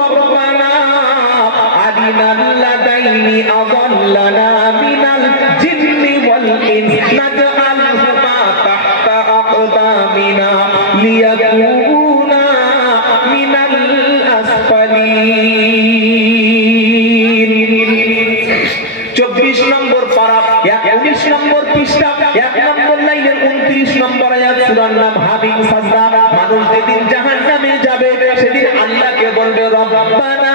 রব্বানা আরিনাল লাযাইনি আযাল্লানা মিনাল জিন্নি ওয়াল ইনসি নাজআলহুমা তাহতা আকদামিনা লিয়াকুনা মিনাল আসফালিন। 24 নম্বর পারা 19 নম্বর পৃষ্ঠা 1 নম্বর লাইনের 29 নম্বর আয়াত, সূরার নাম হামিম সাজদা। মানুষ যেদিন জাহান্নামে যাবে সেদিন আল্লাহকে বলবে রব্বানা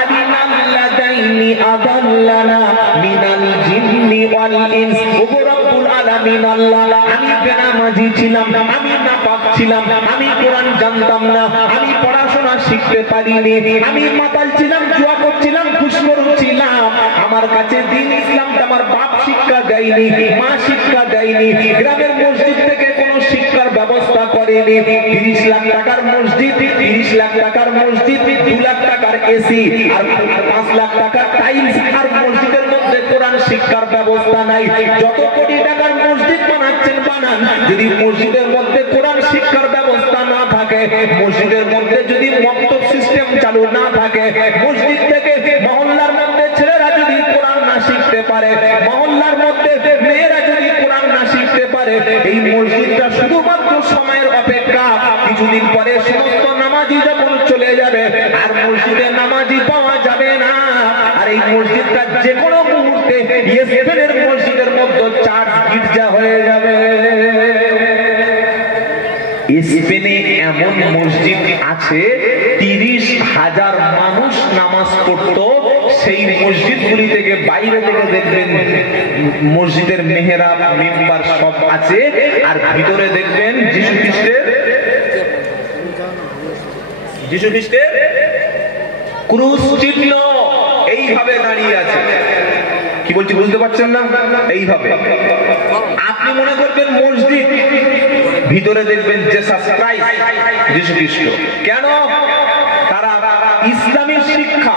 আরিনাল লাযাইনি আযাল্লানা মিনাল জিন্নি ওয়াল ইনস। ওগো রব্বুল আলামিন আল্লাহ, আমি বেনামাজি ছিলাম, আমি নাপাক ছিলাম, আমি কোরআন জানতাম না, আমি পড়াশোনা শিখতে পারিনি, আমি মাতাল ছিলাম, জুয়া করছিলাম, ঘুষখোর ছিলাম, আমার কাছে দ্বীন ইসলামটা আমার বাপ শিক্ষা দেয়নি, মা শিক্ষা দেয়নি, গ্রামের মসজিদ থেকে কোনো শিক্ষার ব্যবস্থা করেনি। 30 লাখ টাকার মসজিদ, 30 লাখ টাকার মসজিদ, 2 লাখ টাকার এসি আর 5 লাখ টাকার টাইলস, আর মসজিদের মধ্যে কোরআন শিক্ষার ব্যবস্থা নাই। যত কোটি টাকার মসজিদ বানাচ্ছেন বানান, যদি মসজিদের মধ্যে কোরআন শিক্ষার ব্যবস্থা না থাকে, মসজিদের মধ্যে যদি মক্তব সিস্টেম চালু না থাকে, মসজিদ থেকে মহল্লার মধ্যে ছেলেরা যদি কোরআন না শিখতে পারে, মহল্লার মধ্যে মেয়েরা যদি কোরআন না শিখতে পারে, এই মসজিদটা শুধুমাত্র সময়ের অপেক্ষা। কিছুদিন পরে সমস্ত নামাজি যখন চলে যাবে আর মসজিদে নামাজি পাওয়া যাবে না, আর এই মসজিদটা যে কোনো মুহূর্তে ইসরায়েলের মসজিদের মধ্যে চার্চ গির্জা হয়ে যাবে। স্পেনে এমন মসজিদ আছে 30,000 মানুষ নামাজ পড়তো, সেই মসজিদগুলি থেকে বাইরে থেকে দেখবেন মসজিদের মেহরাব মিম্বার সব আছে, আর ভিতরে দেখবেন যিশু খ্রিস্টের ক্রুশ চিহ্ন এইভাবে দাঁড়িয়ে আছে। কি বলছি বুঝতে পারছেন না? এইভাবে আপনি মনে করবেন মসজিদ, ভিতরে দেখবেন জেসাস ক্রাইস্ট, যিশু খ্রিস্ট। কেন? তারা ইসলামী শিক্ষা,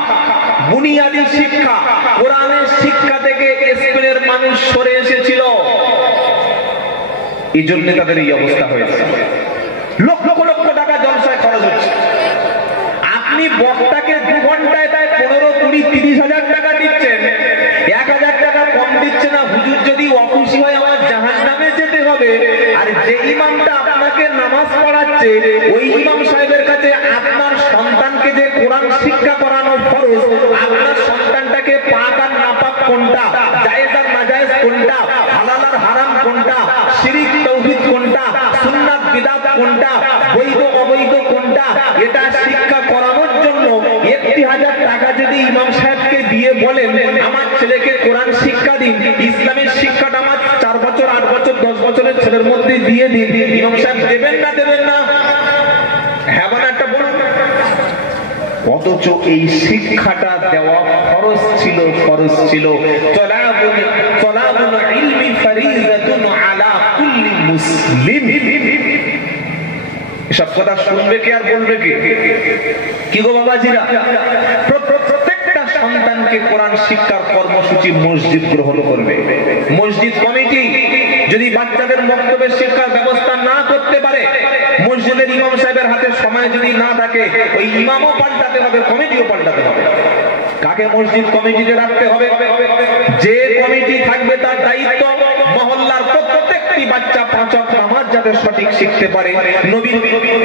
বুনিয়াদী শিক্ষা, কোরআনের শিক্ষা থেকে স্পেনের মানুষ সরে এসেছিল, এই জন্য তাদের এই অবস্থা হয়েছে। লক্ষ লক্ষ টাকা জলসায় খরচ হচ্ছে। আপনি বক্তাকে 2 ঘন্টায় 15, 20, 30 হাজার টাকা দিচ্ছেন, 1,000 টাকা কম দিচ্ছে না। হুজুর যদি অখুশি হয় আমার জাহান্নামে যেতে হবে, আর যে ইমামটা আপনাকে নামাজ পড়াচ্ছে ওই ইমাম সাহেবের কাছে আপনার সন্তানকে যে কোরআন শিক্ষা করানো ফরজ, আপনার সন্তানটাকে পাক আর নাপাক কোনটা, জায়েজ আর নাজায়েজ কোনটা, হালাল আর হারাম কোনটা, শিরক তাওহীদ কোনটা, সুন্নাত বিদআত কোনটা, বৈধ অবৈধ কোনটা, এটা শিক্ষা করানোর জন্য 1,000 টাকা যদি ইমাম সাহেবকে দিয়ে বলেন আমার ছেলেকে কোরআন শিক্ষা দিন, ইসলামের শিক্ষাটা আমার 4 বছর 8 বছর 10 বছরের ছেলের মধ্যে দিয়ে দিন, ইমাম সাহেব দেবেন না দেবেন না? হ্যাঁ মানে একটা বলুন। অথচ এই শিক্ষাটা দেওয়া ফরজ ছিল। তলাবুল ইলমি ফরিজাতুন আলা কুল্লি মুসলিম। এসব কথা শুনবে কে আর বলবে কে? কি গো বাবাজিরা, প্রত্যেকটা সন্তানকে কোরআন শিক্ষার কর্মসূচি মসজিদ গ্রহণ করবে। মসজিদ কমিটি যদি বাচ্চাদের বক্তব্যের শিক্ষার ব্যবস্থা না করতে পারে, মসজিদের ইমাম সাহেবের হাতে সময় যদি না থাকে, ওই ইমামও পাল্টাতে হবে, কমিটিও পাল্টাতে হবে। কাকে মসজিদ কমিটিতে রাখতে হবে? যে কমিটি থাকবে তার দায়িত্ব মহল্লার প্রত্যেকটি বাচ্চা 5 ওয়াক্ত নামাজ যাতে সঠিক শিখতে পারে, নবীর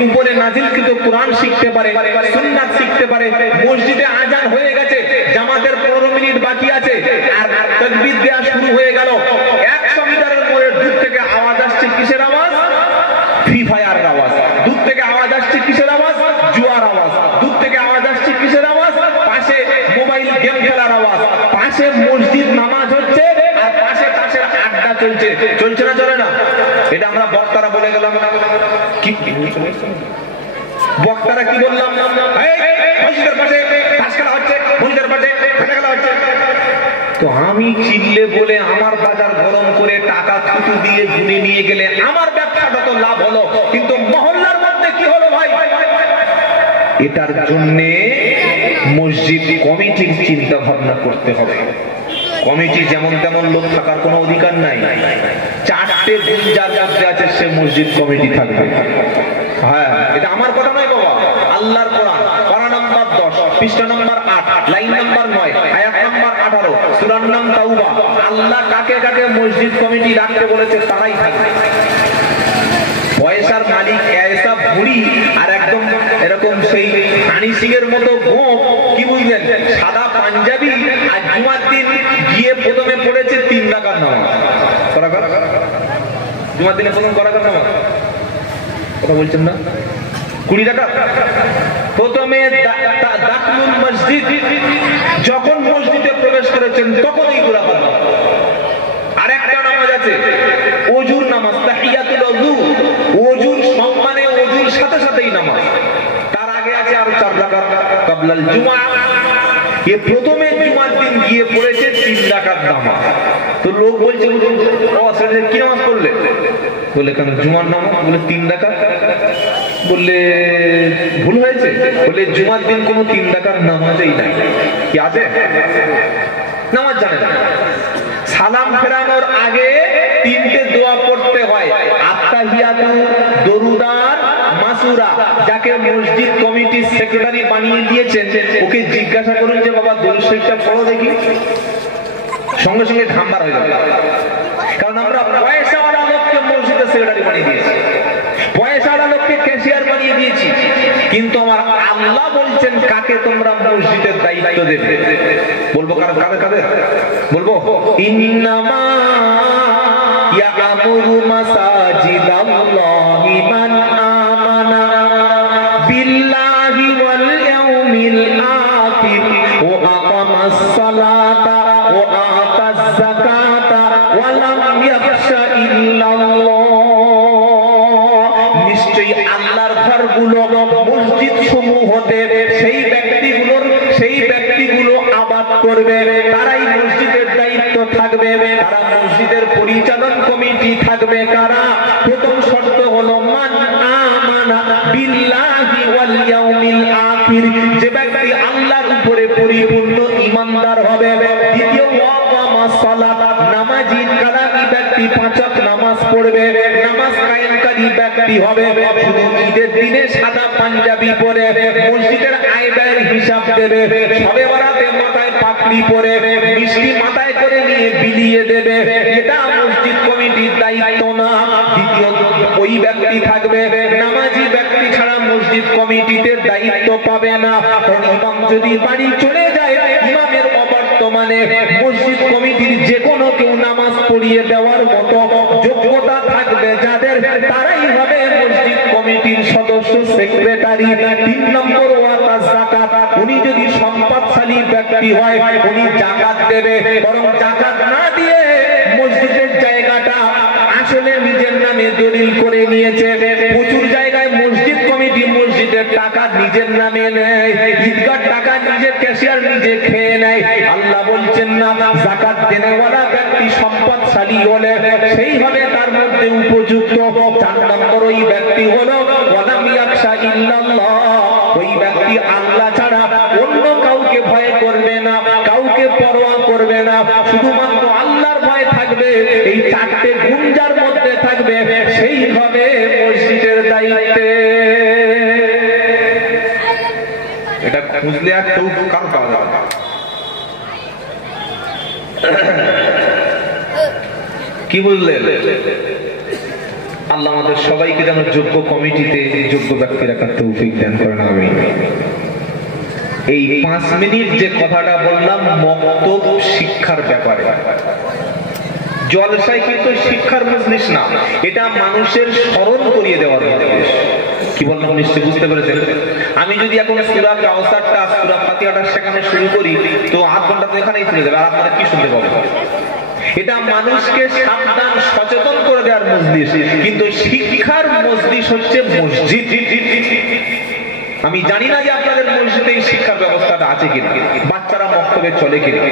উপরে নাজিলকৃত কোরআন শিখতে পারে, সুন্নাত শিখতে পারে। মসজিদে আজান হয়ে গেছে, জামাতের 15 মিনিট বাকি আছে, আর তাকবীর দেওয়া শুরু হয়ে গেল। 100 মিটারের পরে দূর থেকে আওয়াজ আসছে, কিসের আওয়াজ? ফ্রি ফায়ারের আওয়াজ। দূর থেকে আওয়াজ আসছে, কিসের আওয়াজ? জুয়ার আওয়াজ। দূর থেকে আওয়াজ আসছে, কিসের আওয়াজ? পাশে মোবাইল গেম খেলার আওয়াজ। পাশে মসজিদ নামাজ হচ্ছে, আর পাশে তাসের আড্ডা চলছে। চলছে না চলে না? এটা আমরা বক্তারা বলে গেলাম। কি বক্তারা কি বললাম? মসজিদের পাশে তাস খেলা হচ্ছে, মসজিদের পাশে খেলা হচ্ছে। তো আমি চিল্লে বলে আমার বাজার গরম করে টাকা থুতু দিয়ে গুনে নিয়ে গেলে আমার ব্যবসাটা তো লাভ হলো, কিন্তু মহল্লার মধ্যে কি হলো ভাই? এটার জন্য মসজিদ কমিটির চিন্তা ভাবনা করতে হবে। কমিটি যেমন তেমন লোক থাকার কোনো অধিকার নাই। 4টে গুণ যার মধ্যে আছে সে মসজিদ কমিটি থাকবে। হ্যাঁ, এটা আমার কথা নয় বাবা, আল্লাহর কোরআন, পারা নাম্বার 10, পৃষ্ঠা নাম্বার 8, লাইন নাম্বার 9, আয়াত নাম্বার 18, সূরার নাম তাওবা। আল্লাহ কাকে কাকে মসজিদ কমিটি রাখতে বলেছে তারাই থাকবে। পয়সার মালিক এসা বুড়ি আর একদম এরকম সেই হানি সিং এর মতো গোপ, কি বুঝলেন, সাদা পাঞ্জাবি, আর জুমার দিন গিয়ে প্রথমে পড়েছে 3 রাকাত নামাজ। জুমার দিনে প্রথম করাকাত নামাজ, কথা বলছেন না? 20 রাকাত। প্রথমে দাখলুল মসজিদ, যখন মসজিদে প্রবেশ করেছেন তখনই 2 রাকাত নামাজ। আরেকটা নামাজ আছে ওযুর নামাজ, তাহিয়াতুল ওযু, ওযুর সম্মানে ওযুর সাথে সাথেই নামাজ। তার আগে আছে আর 4 রাকাত ক্বাবলাল জুমআ। এ প্রথমে জুমার দিন গিয়ে পড়েছে 3 রাকাত নামাজ। তো লোক বলছে ও আসলে কি নামাজ পড়লে? বলে কেন জুমার নামাজ? বলে 3 রাকাত। বললে ভুল হয়েছে? বলে জুমার দিন কোনো 3 রাকাত নামাজই নাই। কি আছে? নামাজ জানে না। সালাম ফেরানোর আগে 3টে দোয়া পড়তে হয়, আত্তাহিয়াতু, দরুদার, মাসুরা। যাকে মসজিদ কমিটির সেক্রেটারি বানিয়ে দিয়েছেন ওকে জিজ্ঞাসা করুন যে বাবা দরুদ শরীফটা পড়ো দেখি, সঙ্গে সঙ্গে ঘামবার হয়ে যাবে। কারণ আমরা পয়সাওয়ালা লোককে মসজিদের সেক্রেটারি বানিয়ে দিয়েছি, পয়সাওয়ালা লোককে ক্যাশিয়ার বানিয়ে দিয়েছি, কিন্তু আমার আল্লাহ বলছেন কাকে তোমরা মসজিদের দায়িত্ব দেবে। বলবো কাদের কাদের? বলবো ইন্নামা ইয়ামুরু মাসাজিদাল্লাহি মান আমানা বিল্লাহি ওয়াল ইয়াউমিল আখির ওয়া আকামাস সালাতা ওয়া আতাজ যাকাতা ওয়া লাম ইয়াখশা ইল্লাল্লাহ। নিশ্চয়ই আল্লাহর ঘরগুলো, মসজিদ সমূহ হতে সেই ব্যক্তিগুলো আবাদ করবে, তারাই মসজিদের দায়িত্ব থাকবে, তারা মসজিদের পরিচালন কমিটি থাকবে। কারা? প্রথম শর্ত হলো মান আমানা বিল্লাহি ওয়াল ইয়াউমিল আখির, যে ব্যক্তি আল্লাহর উপরে পরিপূর্ণ ঈমানদার হবে। দ্বিতীয় ওয়াকামাস সালাত, নামাজি কালামি ব্যক্তি 5 ওয়াক্ত নামাজ পড়বে, নামাজ কায়েমকারী ব্যক্তি হবে। শুধু ঈদের দিনে সাদা পাঞ্জাবি পরে মসজিদের আয় ব্যয়ের হিসাব দেবে, সবে বরাতে মাথায় পাগড়ি পরে মিষ্টি মাথায় করে নিয়ে বিলিয়ে দেবে, এটা মসজিদ কমিটির দায়িত্ব না। দ্বিতীয় ওই ব্যক্তি থাকবে, নামাজি ব্যক্তি ছাড়া মসজিদ কমিটিতে দায়িত্ব পাবে না। কারণ ইমাম যদি বাড়ি চলে যায়, ইমামের অবর্তমানে মসজিদ কমিটির যে কোনো কেউ নামাজ পড়িয়ে দেওয়ার মতো যোগ্যতা থাকবে যাদের, তারাই হবে মসজিদ কমিটির সদস্য, সেক্রেটারি। 3 নম্বর ওয়াতাজ যাকাত, উনি যদি সম্পদশালী ব্যক্তি হয় উনি যাকাত দেবে, বরং যাকাত না দিয়ে মসজিদের জায়গাটা আসলে নিজের নামে দলিল করে নিয়েছে। প্রচুর জায়গায় মসজিদ কমিটি মসজিদের টাকা নিজের নামে নেয়, ঈদগার টাকা নিজের ক্যাশিয়ার নিজে খেয়ে নেয়। আল্লাহ বলছেন না, যাকাত দেনেওয়ালা ব্যক্তি সম্পদশালী হলে সেই হবে তার মধ্যে উপযুক্ত। 4 নম্বর ওই ব্যক্তি হলো ওয়ালাম ইয়াখশা ইল্লাল্লাহ, ওই ব্যক্তি আল্লাহ ছাড়া অন্য কাউকে ভয় করবে না, কাউকে পরোয়া করবে না, শুধুমাত্র আল্লাহর ভয় থাকবে। এই 4টে গুণ যার মধ্যে থাকবে সেই হবে মসজিদের দায়িত্বে। এটা খুঁজলে আর কেউ কার পাওয়া যাবে না। কি বুঝলেন? আল্লাহ আমাদের সবাইকে যেন যোগ্য কমিটিতে যোগ্য ব্যক্তি রাখার তৌফিক দান করেন, আমিন। এই 5 মিনিট যে কথাটা বললাম মক্তব শিক্ষার ব্যাপারে, জলসায় কিন্তু শিক্ষার মজলিস না, এটা মানুষের স্মরণ করিয়ে দেওয়ার মজলিস। কি বললাম নিশ্চয়ই বুঝতে পেরেছেন? আমি যদি এখন সূরা কাউসারটা, সূরা ফাতিহাটা শেখানো শুরু করি তো 8 ঘন্টা তো এখানেই চলে যাবে, আর আপনারা কি শুনতে পাবেন? এটা মানুষকে সাবধান সচেতন করে দেওয়ার মজলিস, কিন্তু শিক্ষার মজলিস হচ্ছে মসজিদ। আমি জানি না যে আপনাদের মসজিদে এই শিক্ষার ব্যবস্থাটা আছে কিনা, বাচ্চারা মক্তবে চলে কিনা।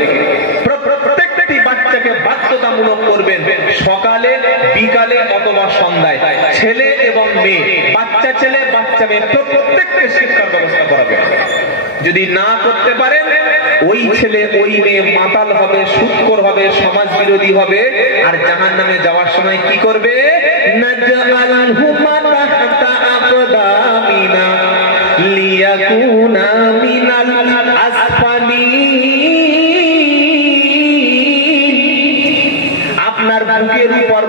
প্রত্যেকটি বাচ্চাকে বাধ্যতামূলক করবেন সকালে, বিকালে অথবা সন্ধ্যায়, ছেলে এবং মেয়ে, বাচ্চা ছেলে বাচ্চা মেয়ে প্রত্যেককে শিক্ষার ব্যবস্থা করাবেন। যদি না করতে পারেন ওই ছেলে ওই মেয়ে মাতাল হবে, সুৎখোর হবে, সমাজ বিরোধী হবে, আর জাহান্নামে যাওয়ার সময় কি করবে? নাজআলহুমা তাহতা আকদামিনা লিয়াকুনা মিনাল আসফালিন। আপনার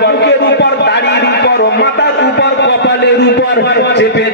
বুকের উপর, দাড়ির উপর, মাথার উপর, কপালের উপর চেপে